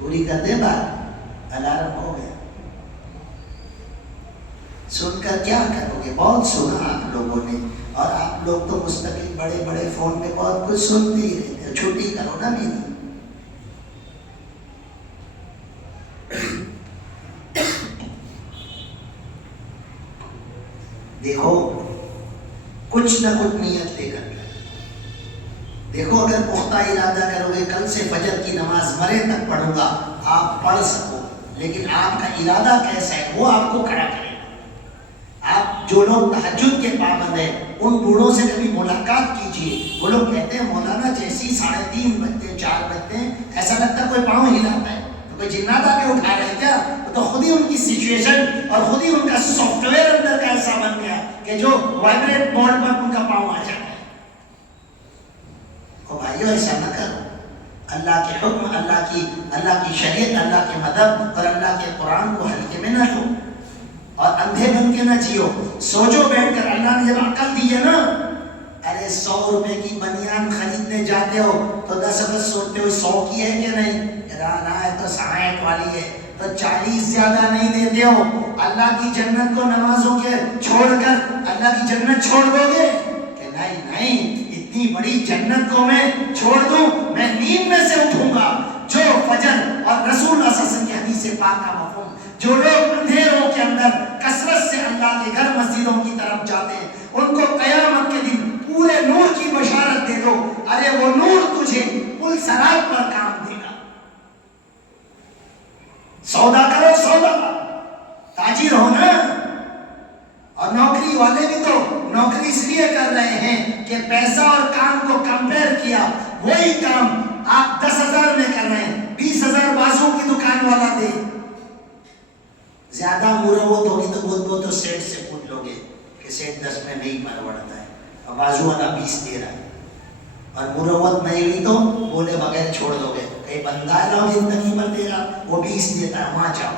پوری کر دے بات، الارم ہو گیا. سن کر کیا کرو گے؟ بہت سنا آپ لوگوں نے، اور آپ لوگ تو مستقل بڑے بڑے فون میں بہت کچھ سنتے ہی رہتے. چھٹی کرو نا میری. دیکھو کچھ نہ کچھ نیت لے کر دیکھو. اگر پختہ ارادہ کرو گے کل سے فجر کی نماز مرے تک پڑھوں گا، آپ پڑھ سکو، لیکن آپ کا ارادہ کیسا ہے وہ آپ کو کھڑا کرے. آپ جو لوگ تہجد کے پابند ہیں ان بوڑھوں سے کبھی ملاقات کیجیے. وہ لوگ کہتے ہیں مولانا جیسی 3:30 بجتے 4 بجتے ہیں ایسا لگتا کوئی پاؤں ہلاتا ہے، تو کوئی جنات آ کے اٹھا رہے ہیں کیا؟ تو خود ہی ان کی سچویشن اور خود ہی ان کا سافٹ ویئر اندر کا ایسا بن گیا کہ جو وائبریٹ موڈ پر ان کا پاؤں آ جاتا ہے. او بھائیو ایسا نہ کرو. اللہ کے حکم، اللہ کی شریعت، اللہ کی مدد اور اللہ کے قرآن کو ہلکے میں نہ لو اور اندھے بن کے نہ جیو. سوچو بیٹھ کر، اللہ نے جب عقل دی ہے نا، ارے 100 روپے کی بنیان خریدنے خریدنے جاتے ہو تو 10 بس سوچتے ہو 100 کی ہے کہ نہیں، نہ ہے تو 60 والی ہے، تو 40 زیادہ نہیں دیتے ہو۔ اللہ کی جنت کو نمازوں کے چھوڑ کر اللہ کی جنت چھوڑ دو گے کہ نہیں نہیں، اتنی بڑی جنت کو میں چھوڑ دوں؟ میں نیند میں سے اٹھوں گا۔ جو فجر اور رسول اللہ صلی اللہ علیہ وسلم کی حدیث پاک کا مفہوم، جو لوگ اندھیروں کے اندر کثرت سے اللہ کے گھر مسجدوں کی طرف جاتے ہیں، ان کو قیامت کے دن پورے نور کی بشارت دے دو، ارے وہ نور تجھے پل صراط پر کام دے گا۔ سودا کرو، سودا تاجر ہو نا۔ اور نوکری والے بھی تو نوکری اس لیے کر رہے ہیں کہ پیسہ اور کام کو کمپیئر کیا، وہی کام آپ 10,000 میں کر رہے ہیں، 20,000 بازو کی دکان والا دے۔ زیادہ مروت ہوگی تو وہ تو سیٹ سے پوچھ لو گے کہ سیٹ 10 میں نہیں پروڑتا ہے اور بازو والا 20 دے رہا ہے، اور مروت نہیں ہوئی تو بولے بغیر چھوڑ دو گے، کئی بندہ ہے نا زندگی بھر دے رہا، وہ 20 دیتا ہے، وہاں جاؤ۔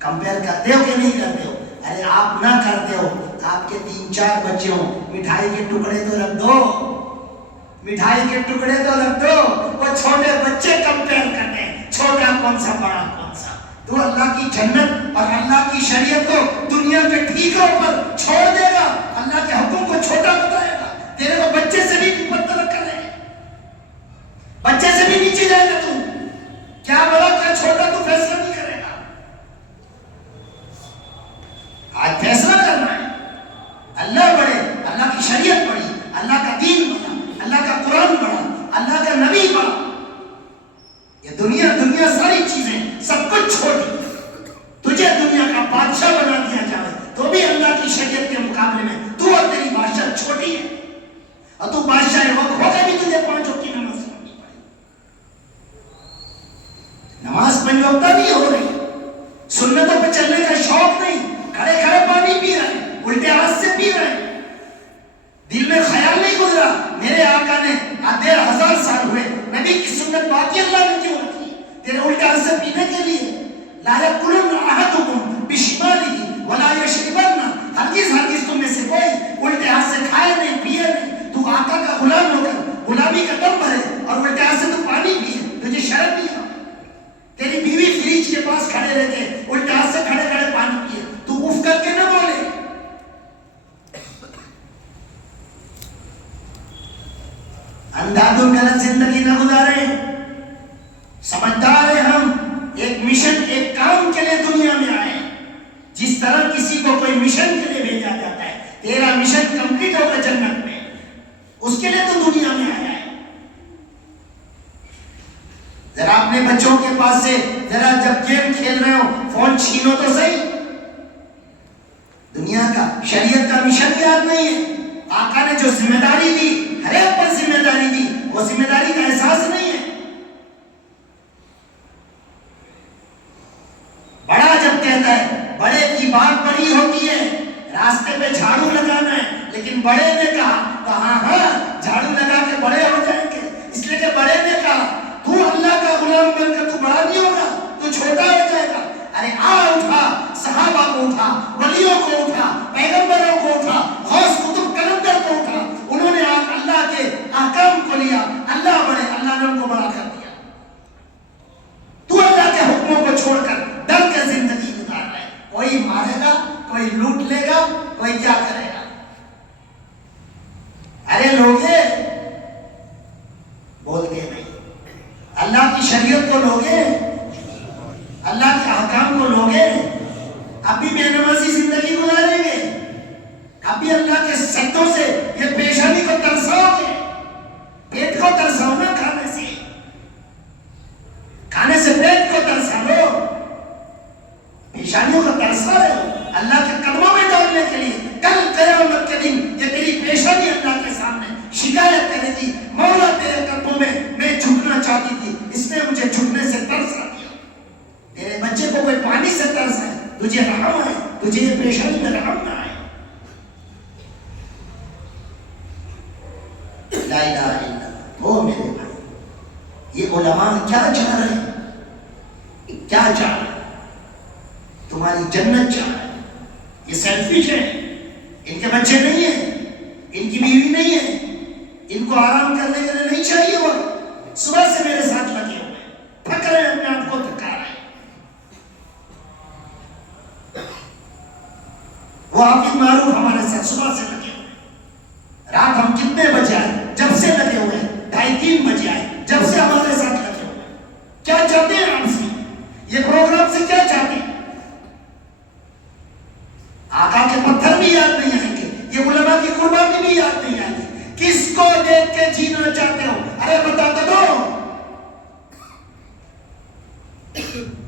کمپیئر کرتے ہو کہ نہیں کرتے ہو؟ ارے آپ نہ کرتے ہو، آپ کے 3-4 بچے ہوں، مٹھائی کے ٹکڑے تو رکھ دو، مٹھائی کے ٹکڑے تو رکھ دو۔ وہ چھوٹے بچے کمپیئر کرتے ہیں، چھوٹا کون سا بڑا کون سا۔ تو اللہ کی جنت اور اللہ کی شریعت کو دنیا کے ٹھیکوں پر چھوڑ دے گا، اللہ کے حکم کو چھوٹا بتائے گا، تیرے کو بچے سے بھی بدتر کرے، بچے سے بھی نیچے جائے گا۔ تو کیا بڑا کیا چھوٹا تو فیصلہ نہیں کرے گا۔ آج فیصلہ کرنا ہے، اللہ بڑے، اللہ کی شریعت بڑی، اللہ کا دین بڑا، اللہ کا قرآن بڑا، اللہ کا نبی بڑا۔ یہ دنیا ساری چیزیں سب کچھ چھوٹی، تجھے دنیا کا بادشاہ بنا دیا جائے تو بھی اللہ کی شریعت کے مقابلے میں تو اور تیری بادشاہ چھوٹی ہے، اور تو بادشاہ وقت ہو کے بھی تجھے 5 وقت کی نماز پڑھنی پڑے۔ نماز 5 وقت نہیں ہو رہی، سنتوں پہ چلنے کا شوق نہیں، کھڑے کھڑے پانی پی رہے ہیں، الٹے ہاتھ سے پی رہے ہیں، دل میں خیال نہیں گزرا میرے آقا نے 1500 سال ہوئے نبی کی سنت باقی اللہ نے کیوں رکھی تیرے الٹے ہاتھ سے پینے کے لیے؟ لا یأکلن احدکم بشمالہ ولا یشربن، ہرگز تم میں سے کوئی الٹے ہاتھ سے کھائے نہیں پیے نہیں۔ تو آقا کا غلام ہو کر غلامی کا دم بھرے اور الٹے ہاتھ سے تو پانی پیے، تجھے شرم نہیں آتی؟ تیری بیوی فریج کے پاس کھڑے رہتے الٹے ہاتھ سے کھڑے کھڑے پانی پیے، تو اف کر کے نہ بولے۔ اندھادھند غلط زندگی نہ گزارے، سمجھدار ہیں ہم، ایک مشن ایک کام کے لیے دنیا میں آئے۔ جس طرح کسی کو کوئی مشن کے لیے بھیجا جاتا ہے، تیرا مشن کمپلیٹ ہوگا جنت میں، اس کے لیے تو دنیا میں آیا ہے۔ ذرا اپنے بچوں کے پاس سے ذرا جب گیم کھیل رہے ہو فون چھینو تو صحیح۔ دنیا کا شریعت کا مشن یاد نہیں ہے، آقا نے جو ذمہ داری دی، ہر ایک پر ذمہ داری دی، وہ ذمہ داری کا احساس نہیں ہے۔ بڑا جب کہتا ہے، بڑے کی بات بڑی ہوتی ہے، راستے پہ جھاڑو لگانا ہے، لیکن بڑے نے کہا تو ہاں جھاڑو لگا کے بڑے ہو جائیں گے، اس لیے کہ بڑے نے کہا تو اللہ کا غلام بن کر تو بڑا نہیں ہوگا، تو چھوٹا ہو جائے گا۔ ارے اٹھا، صحابہ کو اٹھا، ولیوں کو اٹھا، پیغمبروں کو اٹھا، غوث کتب کلندر کو اٹھا، انہوں نے اللہ کے احکام کو لیا، اللہ بڑے، اللہ نے ان کو بڑا کر دیا۔ تو اللہ کے حکموں کو چھوڑ کر ڈر کے زندگی گزار رہا ہے، کوئی مارے گا، کوئی لوٹ لے گا، کوئی کیا کرے گا۔ ارے لوگے بولتے نہیں، اللہ کی شریعت کو لوگے، اللہ کے احکام کو لوگے، اب بھی بے نمازی زندگی گزاریں گے، اب بھی اللہ کے سجدوں سے یہ پیشانی کو ترساؤ گے، پیٹ کو ترساؤ نا، کھانے سے پیٹ کو ترسا لو، پیشانیوں کو ترسا رہے ہو اللہ کے قدموں میں ڈالنے کے لیے۔ کل قیامت کے دن یہ تیری پیشانی اللہ کے سامنے شکایت کرے گی، مولا تیرے قدموں میں جھکنا چاہتی تھی، اس نے مجھے جھکنے سے ترسا دیا۔ تیرے بچے کو کوئی پانی سے ترس ہے، تجھے رحم آئے، تجھے یہ پیشانی میں رحم نہ آئے۔ لا الہ الا اللہ۔ وہ میرے بھائی، یہ علماء کیا چاہ رہے ہیں؟ کیا چاہ رہے ہیں؟ تمہاری جنت چاہ رہے ہیں۔ یہ سیلفش ہے، ان کے بچے نہیں ہیں، ان کی بیوی نہیں ہے، ان کو آرام کرنے کے لیے نہیں نہیں چاہیے وقت، صبح سے میرے ساتھ لگے ہوئے تھک رہے ہیں، اپنے آپ کو تھکا رہے ہیں. وہ حافظ معروف ہمارے ساتھ صبح سے لگے ہوئے ہیں. رات ہم کتنے بجے آئے؟ جب سے لگے ہوئے ہیں. 2:30-3 بجے آئے، جب سے ہمارے ساتھ لگے ہوئے ہیں. کیا چاہتے ہیں ہم سے؟ یہ پروگرام سے کیا چاہتے ہیں؟ آقا کے پتھر بھی یاد نہیں آئیں گے، یہ علماء کی قربانی بھی یاد نہیں آئیں گی. کس کو دیکھ کے جینا چاہتے ہو؟ ارے بتا تو دو.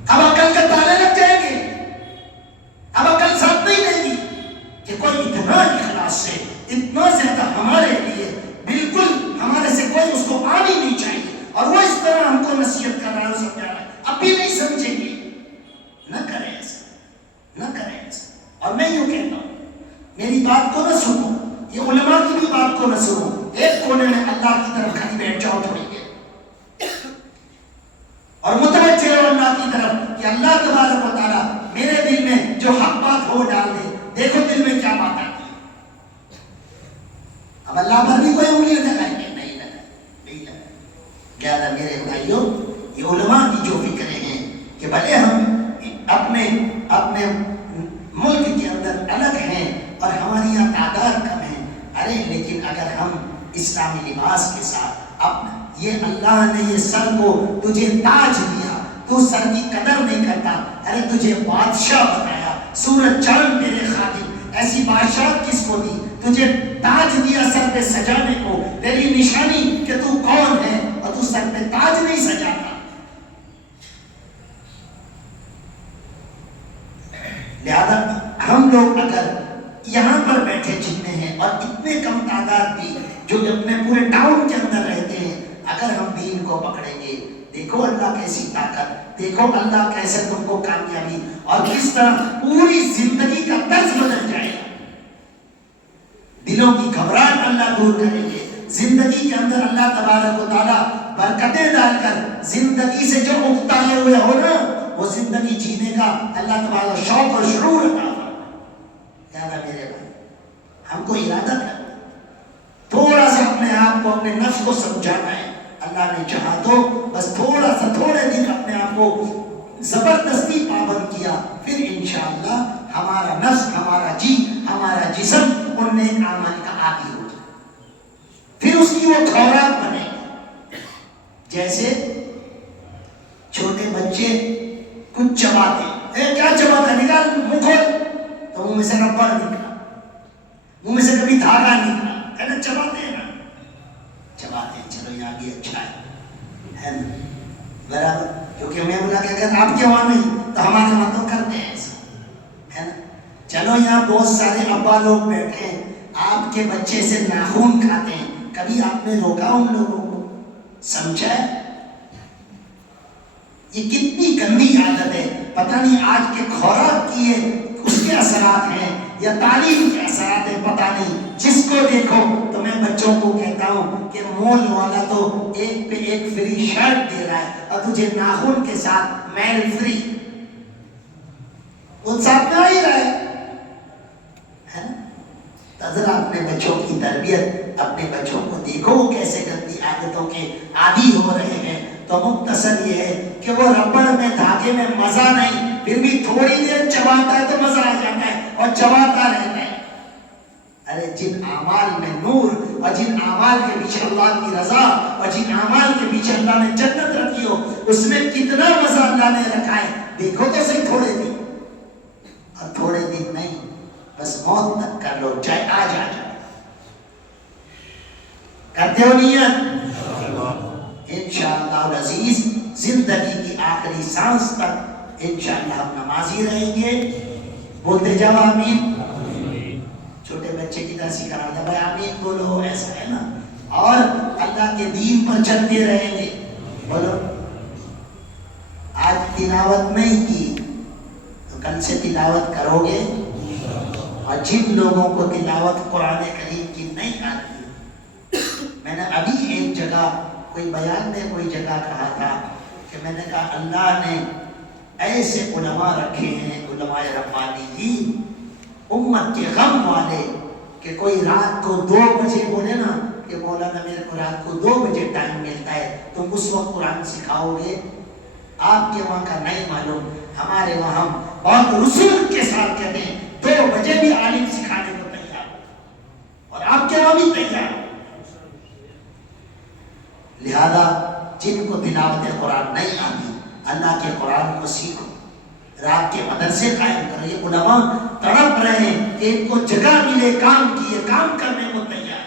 اب عقل کا تالے لگ جائیں گے، اب عقل ساتھ نہیں دے گی کہ کوئی اتنا اخلاص سے، اتنا زیادہ ہمارے لیے بالکل ہمارے سے کوئی اس کو آنی نہیں چاہیے، اور وہ اس طرح ہم کو نصیحت کر رہا ہے، سمجھا رہا ہے. اب بھی نہیں سمجھیں گے. نہ کریں ایسا، نہ کریں ایسا. اور میں یوں کہتا ہوں، میری بات کو نہ سنو، یہ علماء کی بھی بات کو نہ سنو. ایک کونے میں اللہ کی طرف کھڑی بیٹھ جاؤ تھوڑی دیر، اور متوجہ ہو اللہ کی طرف کہ اللہ تبارک و تعالیٰ میرے دل میں جو حق بات ہو ڈال دے. دیکھو دل میں کیا بات آتی ہے. اب اللہ پر بھی کوئی انگلی لگائیں گے؟ نہیں لگائیں. لہٰذا میرے بھائیوں، یہ علماء کی جو فکریں ہیں کہ بھلے ہم اپنے ملک کے اندر الگ ہیں اور ہماری یہاں تعداد کم ہے، ارے لیکن اگر ہم اسلامی لباس کے ساتھ یہ اللہ نے یہ سر کو تجھے تاج دیا، تو سر کی قدر نہیں کرتا. ارے تجھے بادشاہ بنایا، سورج چاند تیرے خادم، ایسی بادشاہ کس کو دی؟ تجھے تاج دیا سر پہ سجانے کو، تیری نشانی کہ تو کون ہے، اور تو سر پہ تاج نہیں سجاتا. لہذا ہم لوگ اگر یہاں پر بیٹھے جتنے ہیں، اور اتنے کم تعداد بھی جو اپنے پورے ٹاؤن کے اندر رہتے ہیں، اگر ہم دین کو پکڑیں گے، دیکھو اللہ کیسی طاقت، دیکھو اللہ کیسے تم کو کامیابی، اور کس طرح پوری زندگی کا طرز بدل جائے گا. دلوں کی گھبراہٹ اللہ دور کریں گے. زندگی کے اندر اللہ تبارک و تعالیٰ برکتیں ڈال کر زندگی سے جو اکتائے ہوئے ہو نا، وہ زندگی جینے کا اللہ تبارک شوق اور شعور عطا فرمائے. لہذا میرے بھائی، ہم کو ارادہ کرنا، تھوڑا سا اپنے آپ کو، اپنے نفس کو سمجھانا ہے. اللہ نے چاہا تو بس تھوڑا سا، تھوڑے دن اپنے آپ کو زبردستی پابند کیا، پھر انشاءاللہ ہمارا نفس، ہمارا جی، ہمارا جسم ان نیک اعمال کا عادی ہو جائے، پھر اس کی وہ خوراک بنے. جیسے چھوٹے بچے کچھ چباتے، کیا چباتا؟ نکال منہ کھول، تو منہ میں سے ربڑ نکلا، منہ میں سے کبھی دھاگا نکلا، ہے نا؟ چباتے ہیں نا، چباتے ہیں. چلو یہاں بھی اچھا ہے نا، برابر. کیونکہ ہمیں بولا کہ اگر آپ کے وہاں نہیں تو ہمارے وہاں تو کرتے ہیں ایسا، ہے نا. چلو یہاں بہت سارے ابا لوگ بیٹھے ہیں، آپ کے بچے سے ناخون کھاتے ہیں، کبھی آپ نے روکا ان لوگوں کو؟ سمجھا ہے؟ یہ کتنی گندی عادت ہے. پتہ نہیں آج کے خوراک کی اس کے اثرات ہیں یا تعلیم کے اثرات ہیں، پتہ نہیں. جس کو دیکھو تو میں بچوں کو کہتا ہوں کہ مول والا تو ایک پہ ایک فری شرٹ دے رہا ہے، اور تجھے ناخن کے ساتھ میل فری، وہ ساتھ میں آ ہی رہا ہے. ذرا اپنے بچوں کی تربیت، اپنے بچوں کو دیکھو وہ کیسے گندی عادتوں کے عادی ہو رہے ہیں. تو مختصر یہ ہے کہ وہ ربڑ میں، دھاگے میں مزہ نہیں، پھر بھی تھوڑی دیر چباتا ہے تو مزہ آ جاتا ہے اور چباتا رہتا ہے. ارے جن اعمال میں نور، اور جن اعمال کے پیچھے اللہ کی رضا، اور جن اعمال کے پیچھے اللہ نے جنت رکھی ہو، اس میں کتنا مزہ اللہ نے رکھا ہے. دیکھو تو صحیح تھوڑے دن، اور تھوڑے دن نہیں، بس موت تک کر لو، چاہے آج آ جائے. کرتے ہو نیت؟ انشاءاللہ العزیز زندگی کی آخری سانس تک انشاءاللہ ہم نمازی رہیں گے. بولتے جاؤ آمین. چھوٹے بچے کی طرح سکھانا تھا، بھائی آمین بولو، ایسا ہے نا. اور اللہ کے دین پر چلتے رہیں گے. بولو آج تلاوت نہیں کی تو کل سے تلاوت کرو گے. اور جن لوگوں کو تلاوت قرآن کریم کی نہیں آتی، میں نے ابھی ایک جگہ کوئی بیان میں کوئی جگہ کہا تھا کہ میں نے کہا اللہ نے ایسے علماء رکھے ہیں، علماء ربانیین، امت کے غم والے، کہ کوئی رات کو 2 بجے بولے نا کہ مولانا میرے کو رات کو 2 بجے ٹائم ملتا ہے، تم اس وقت قرآن سکھاؤ گے؟ آپ کے وہاں کا نہیں معلوم، ہمارے وہاں بہت رسول کے ساتھ کہتے ہیں 2 بجے بھی عالم سکھانے کو تیار، اور آپ کے وہاں بھی تیار۔ لہذا جن کو تلاوت قرآن نہیں آتی، اللہ کے قرآن کو سیکھو، رات کے مدرسے قائم کرو۔ یہ علماء تڑپ رہے ہیں کہ ان کو جگہ ملے کام کی، یہ کام کرنے کو تیار۔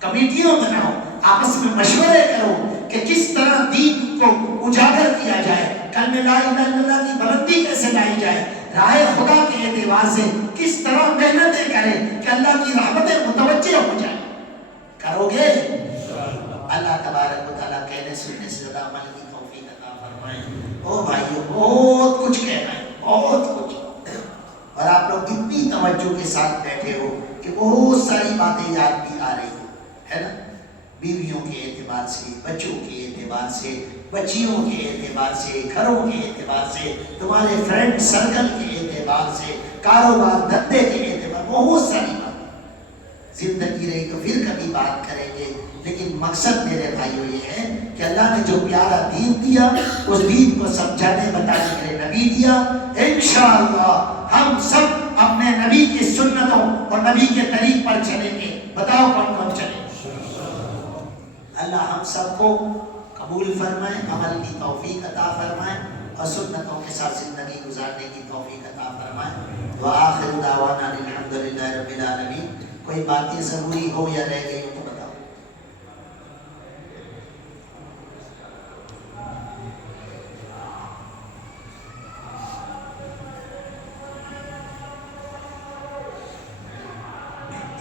کمیٹیوں بناؤ، آپس میں مشورے کرو کہ کس طرح دین کو اجاگر کیا جائے، کلمہ لا الہ الا اللہ کی بلندی کیسے لائی جائے، راہ خدا کے اعتبار سے کس طرح محنتیں کریں کہ اللہ کی رحمتیں متوجہ ہو جائیں۔ کرو گے؟ اللہ تبارک و تعالیٰ کہنے سننے سے زیادہ عمل کی توفیق عطا فرمائے۔ او بھائیو، بہت کچھ کہنا ہے، بہت کچھ، اور آپ لوگ اتنی توجہ کے ساتھ بیٹھے ہو کہ بہت ساری باتیں یاد بھی آ رہی ہے نا، بیویوں کے اعتبار سے، بچوں کے اعتبار سے، بچیوں کے اعتبار سے، گھروں کے اعتبار سے، تمہارے فرینڈ سرکل کے اعتبار سے، کاروبار دھندے کے اعتبار، بہت ساری باتیں۔ زندگی رہی تو پھر کبھی بات کریں گے، لیکن مقصد میرے بھائیوں یہ ہے کہ اللہ نے جو پیارا دین دیا، اس دین کو سمجھانے بتانے کے لیے نبی دیا۔ انشاءاللہ ہم سب اپنے نبی کی سنتوں اور نبی کے طریق پر چلیں گے۔ بتاؤ کون کون چلیں؟ اللہ ہم سب کو قبول فرمائے، عمل کی توفیق عطا فرمائے، اور سنتوں کے ساتھ زندگی گزارنے کی توفیق عطا فرمائے۔ وآخر دعوانا الحمدللہ رب العالمین۔ کوئی باتیں ضروری ہو یا رہ گئی ہو تو بتاؤ۔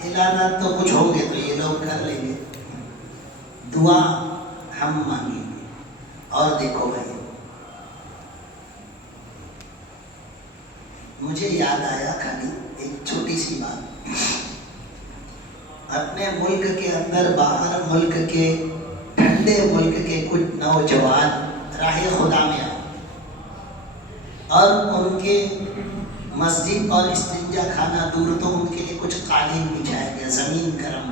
اعلانات تو کچھ ہوں گے تو یہ لوگ کر لیں گے، دعا ہم مانگیں گے۔ اور دیکھو بھائی، مجھے یاد آیا خالی ایک چھوٹی سی بات، اپنے ملک کے اندر، باہر ملک کے، ٹھنڈے ملک کے کچھ نوجوان راہ خدا میں آئے، اور ان کے مسجد اور استنجا خانہ دور تو ان کے لیے کچھ قالین بچھایا گیا، زمین گرم،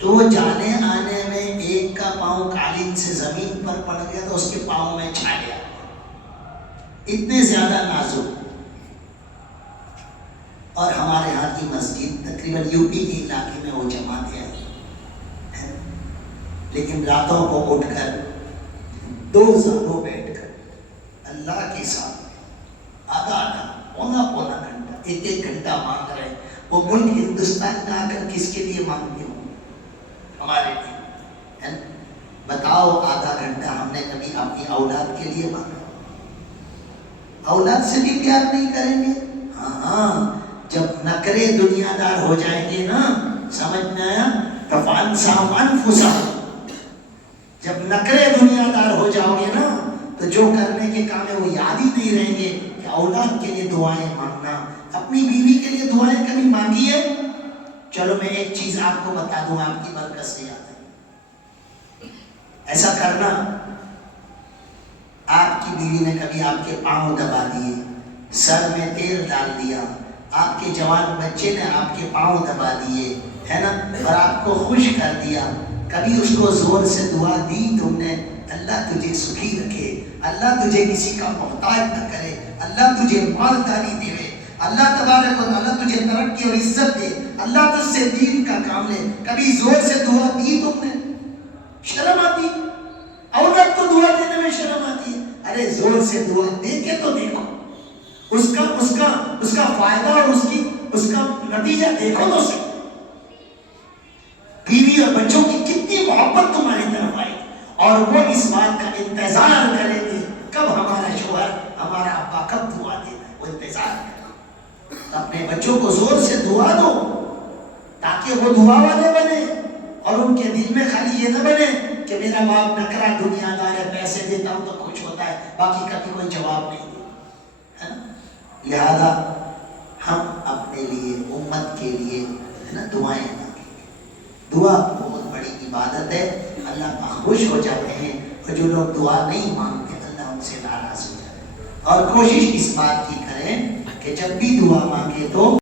تو وہ جانے آنے میں ایک کا پاؤں قالین سے زمین پر پڑ گیا تو اس کے پاؤں میں چھا گیا، اتنے زیادہ نازک۔ اور ہمارے ہاں کی مسجد تقریباً یو پی کے علاقے میں وہ جماعتیں ہیں، لیکن راتوں کو اٹھ کر 2 زانوں بیٹھ کر اللہ کے سامنے آدھا پونا گھنٹہ، 1 گھنٹہ مانگ رہے ہیں۔ وہ ملک ہندوستان میں آ کر کس کے لیے مانگتے ہوں؟ ہمارے لیے۔ بتاؤ، آدھا گھنٹہ ہم نے کبھی اپنی اولاد کے لیے مانگا؟ اولاد سے بھی پیار نہیں کریں گے؟ ہاں، جب نکرے دنیا دار ہو جائیں گے نا، سمجھ میں آیا؟ فَأَنْسَاهُمْ أَنفُسَهُمْ، جب نکرے دنیا دار ہو جاؤ گے نا تو جو کرنے کے کام ہے وہ یاد ہی نہیں رہیں گے کہ اولاد کے لیے دعائیں مانگنا، اپنی بیوی کے لیے دعائیں کبھی مانگی ہے؟ چلو میں ایک چیز آپ کو بتا دوں، آپ کی برکت سے یاد ہے، ایسا کرنا، آپ کی بیوی نے کبھی آپ کے پاؤں دبا دیے، سر میں تیل ڈال دیا، آپ کے جوان بچے نے آپ کے پاؤں دبا دیے، ہے نا، اور آپ کو خوش کر دیا، کبھی اس کو زور سے دعا دی تم نے؟ اللہ تجھے سکھی رکھے، اللہ تجھے کسی کا محتاج نہ کرے، اللہ تجھے مالداری دے، اللہ تبارک و تعالیٰ تجھے ترقی اور عزت دے، اللہ تجھ سے دین کا کام لے، کبھی زور سے دعا دی تم نے؟ شرم آتی؟ اولاد کو دعا دینے میں شرم آتی ہے؟ ارے زور سے دعا دے کے تو دیکھو، اس کا فائدہ اور اس کا نتیجہ دیکھو تو صحیح۔ بیوی اور بچوں کی کتنی محبت تمہاری طرف آئے، اور وہ اس بات کا انتظار کریں گے کب ہمارا شوہر، ہمارا ابا کب دعا دینا ہے، وہ انتظار کریں۔ اپنے بچوں کو زور سے دعا دو تاکہ وہ دعا والے بنے، اور ان کے دل میں خالی یہ نہ بنے کہ میرا باپ نکرا دنیا دار ہے، پیسے دیتا ہوں تو خوش ہوتا ہے، باقی کبھی کوئی جواب نہیں دیتا، ہے نا۔ لہذا ہم اپنے لیے، امت کے لیے، ہے نا، دعائیں مانگیں گے۔ دعا بہت بڑی عبادت ہے، اللہ پاک خوش ہو جاتے ہیں، اور جو لوگ دعا نہیں مانگتے اللہ ان سے ناراض ہو جاتے ہیں۔ اور کوشش اس بات کی کریں کہ جب بھی دعا مانگے تو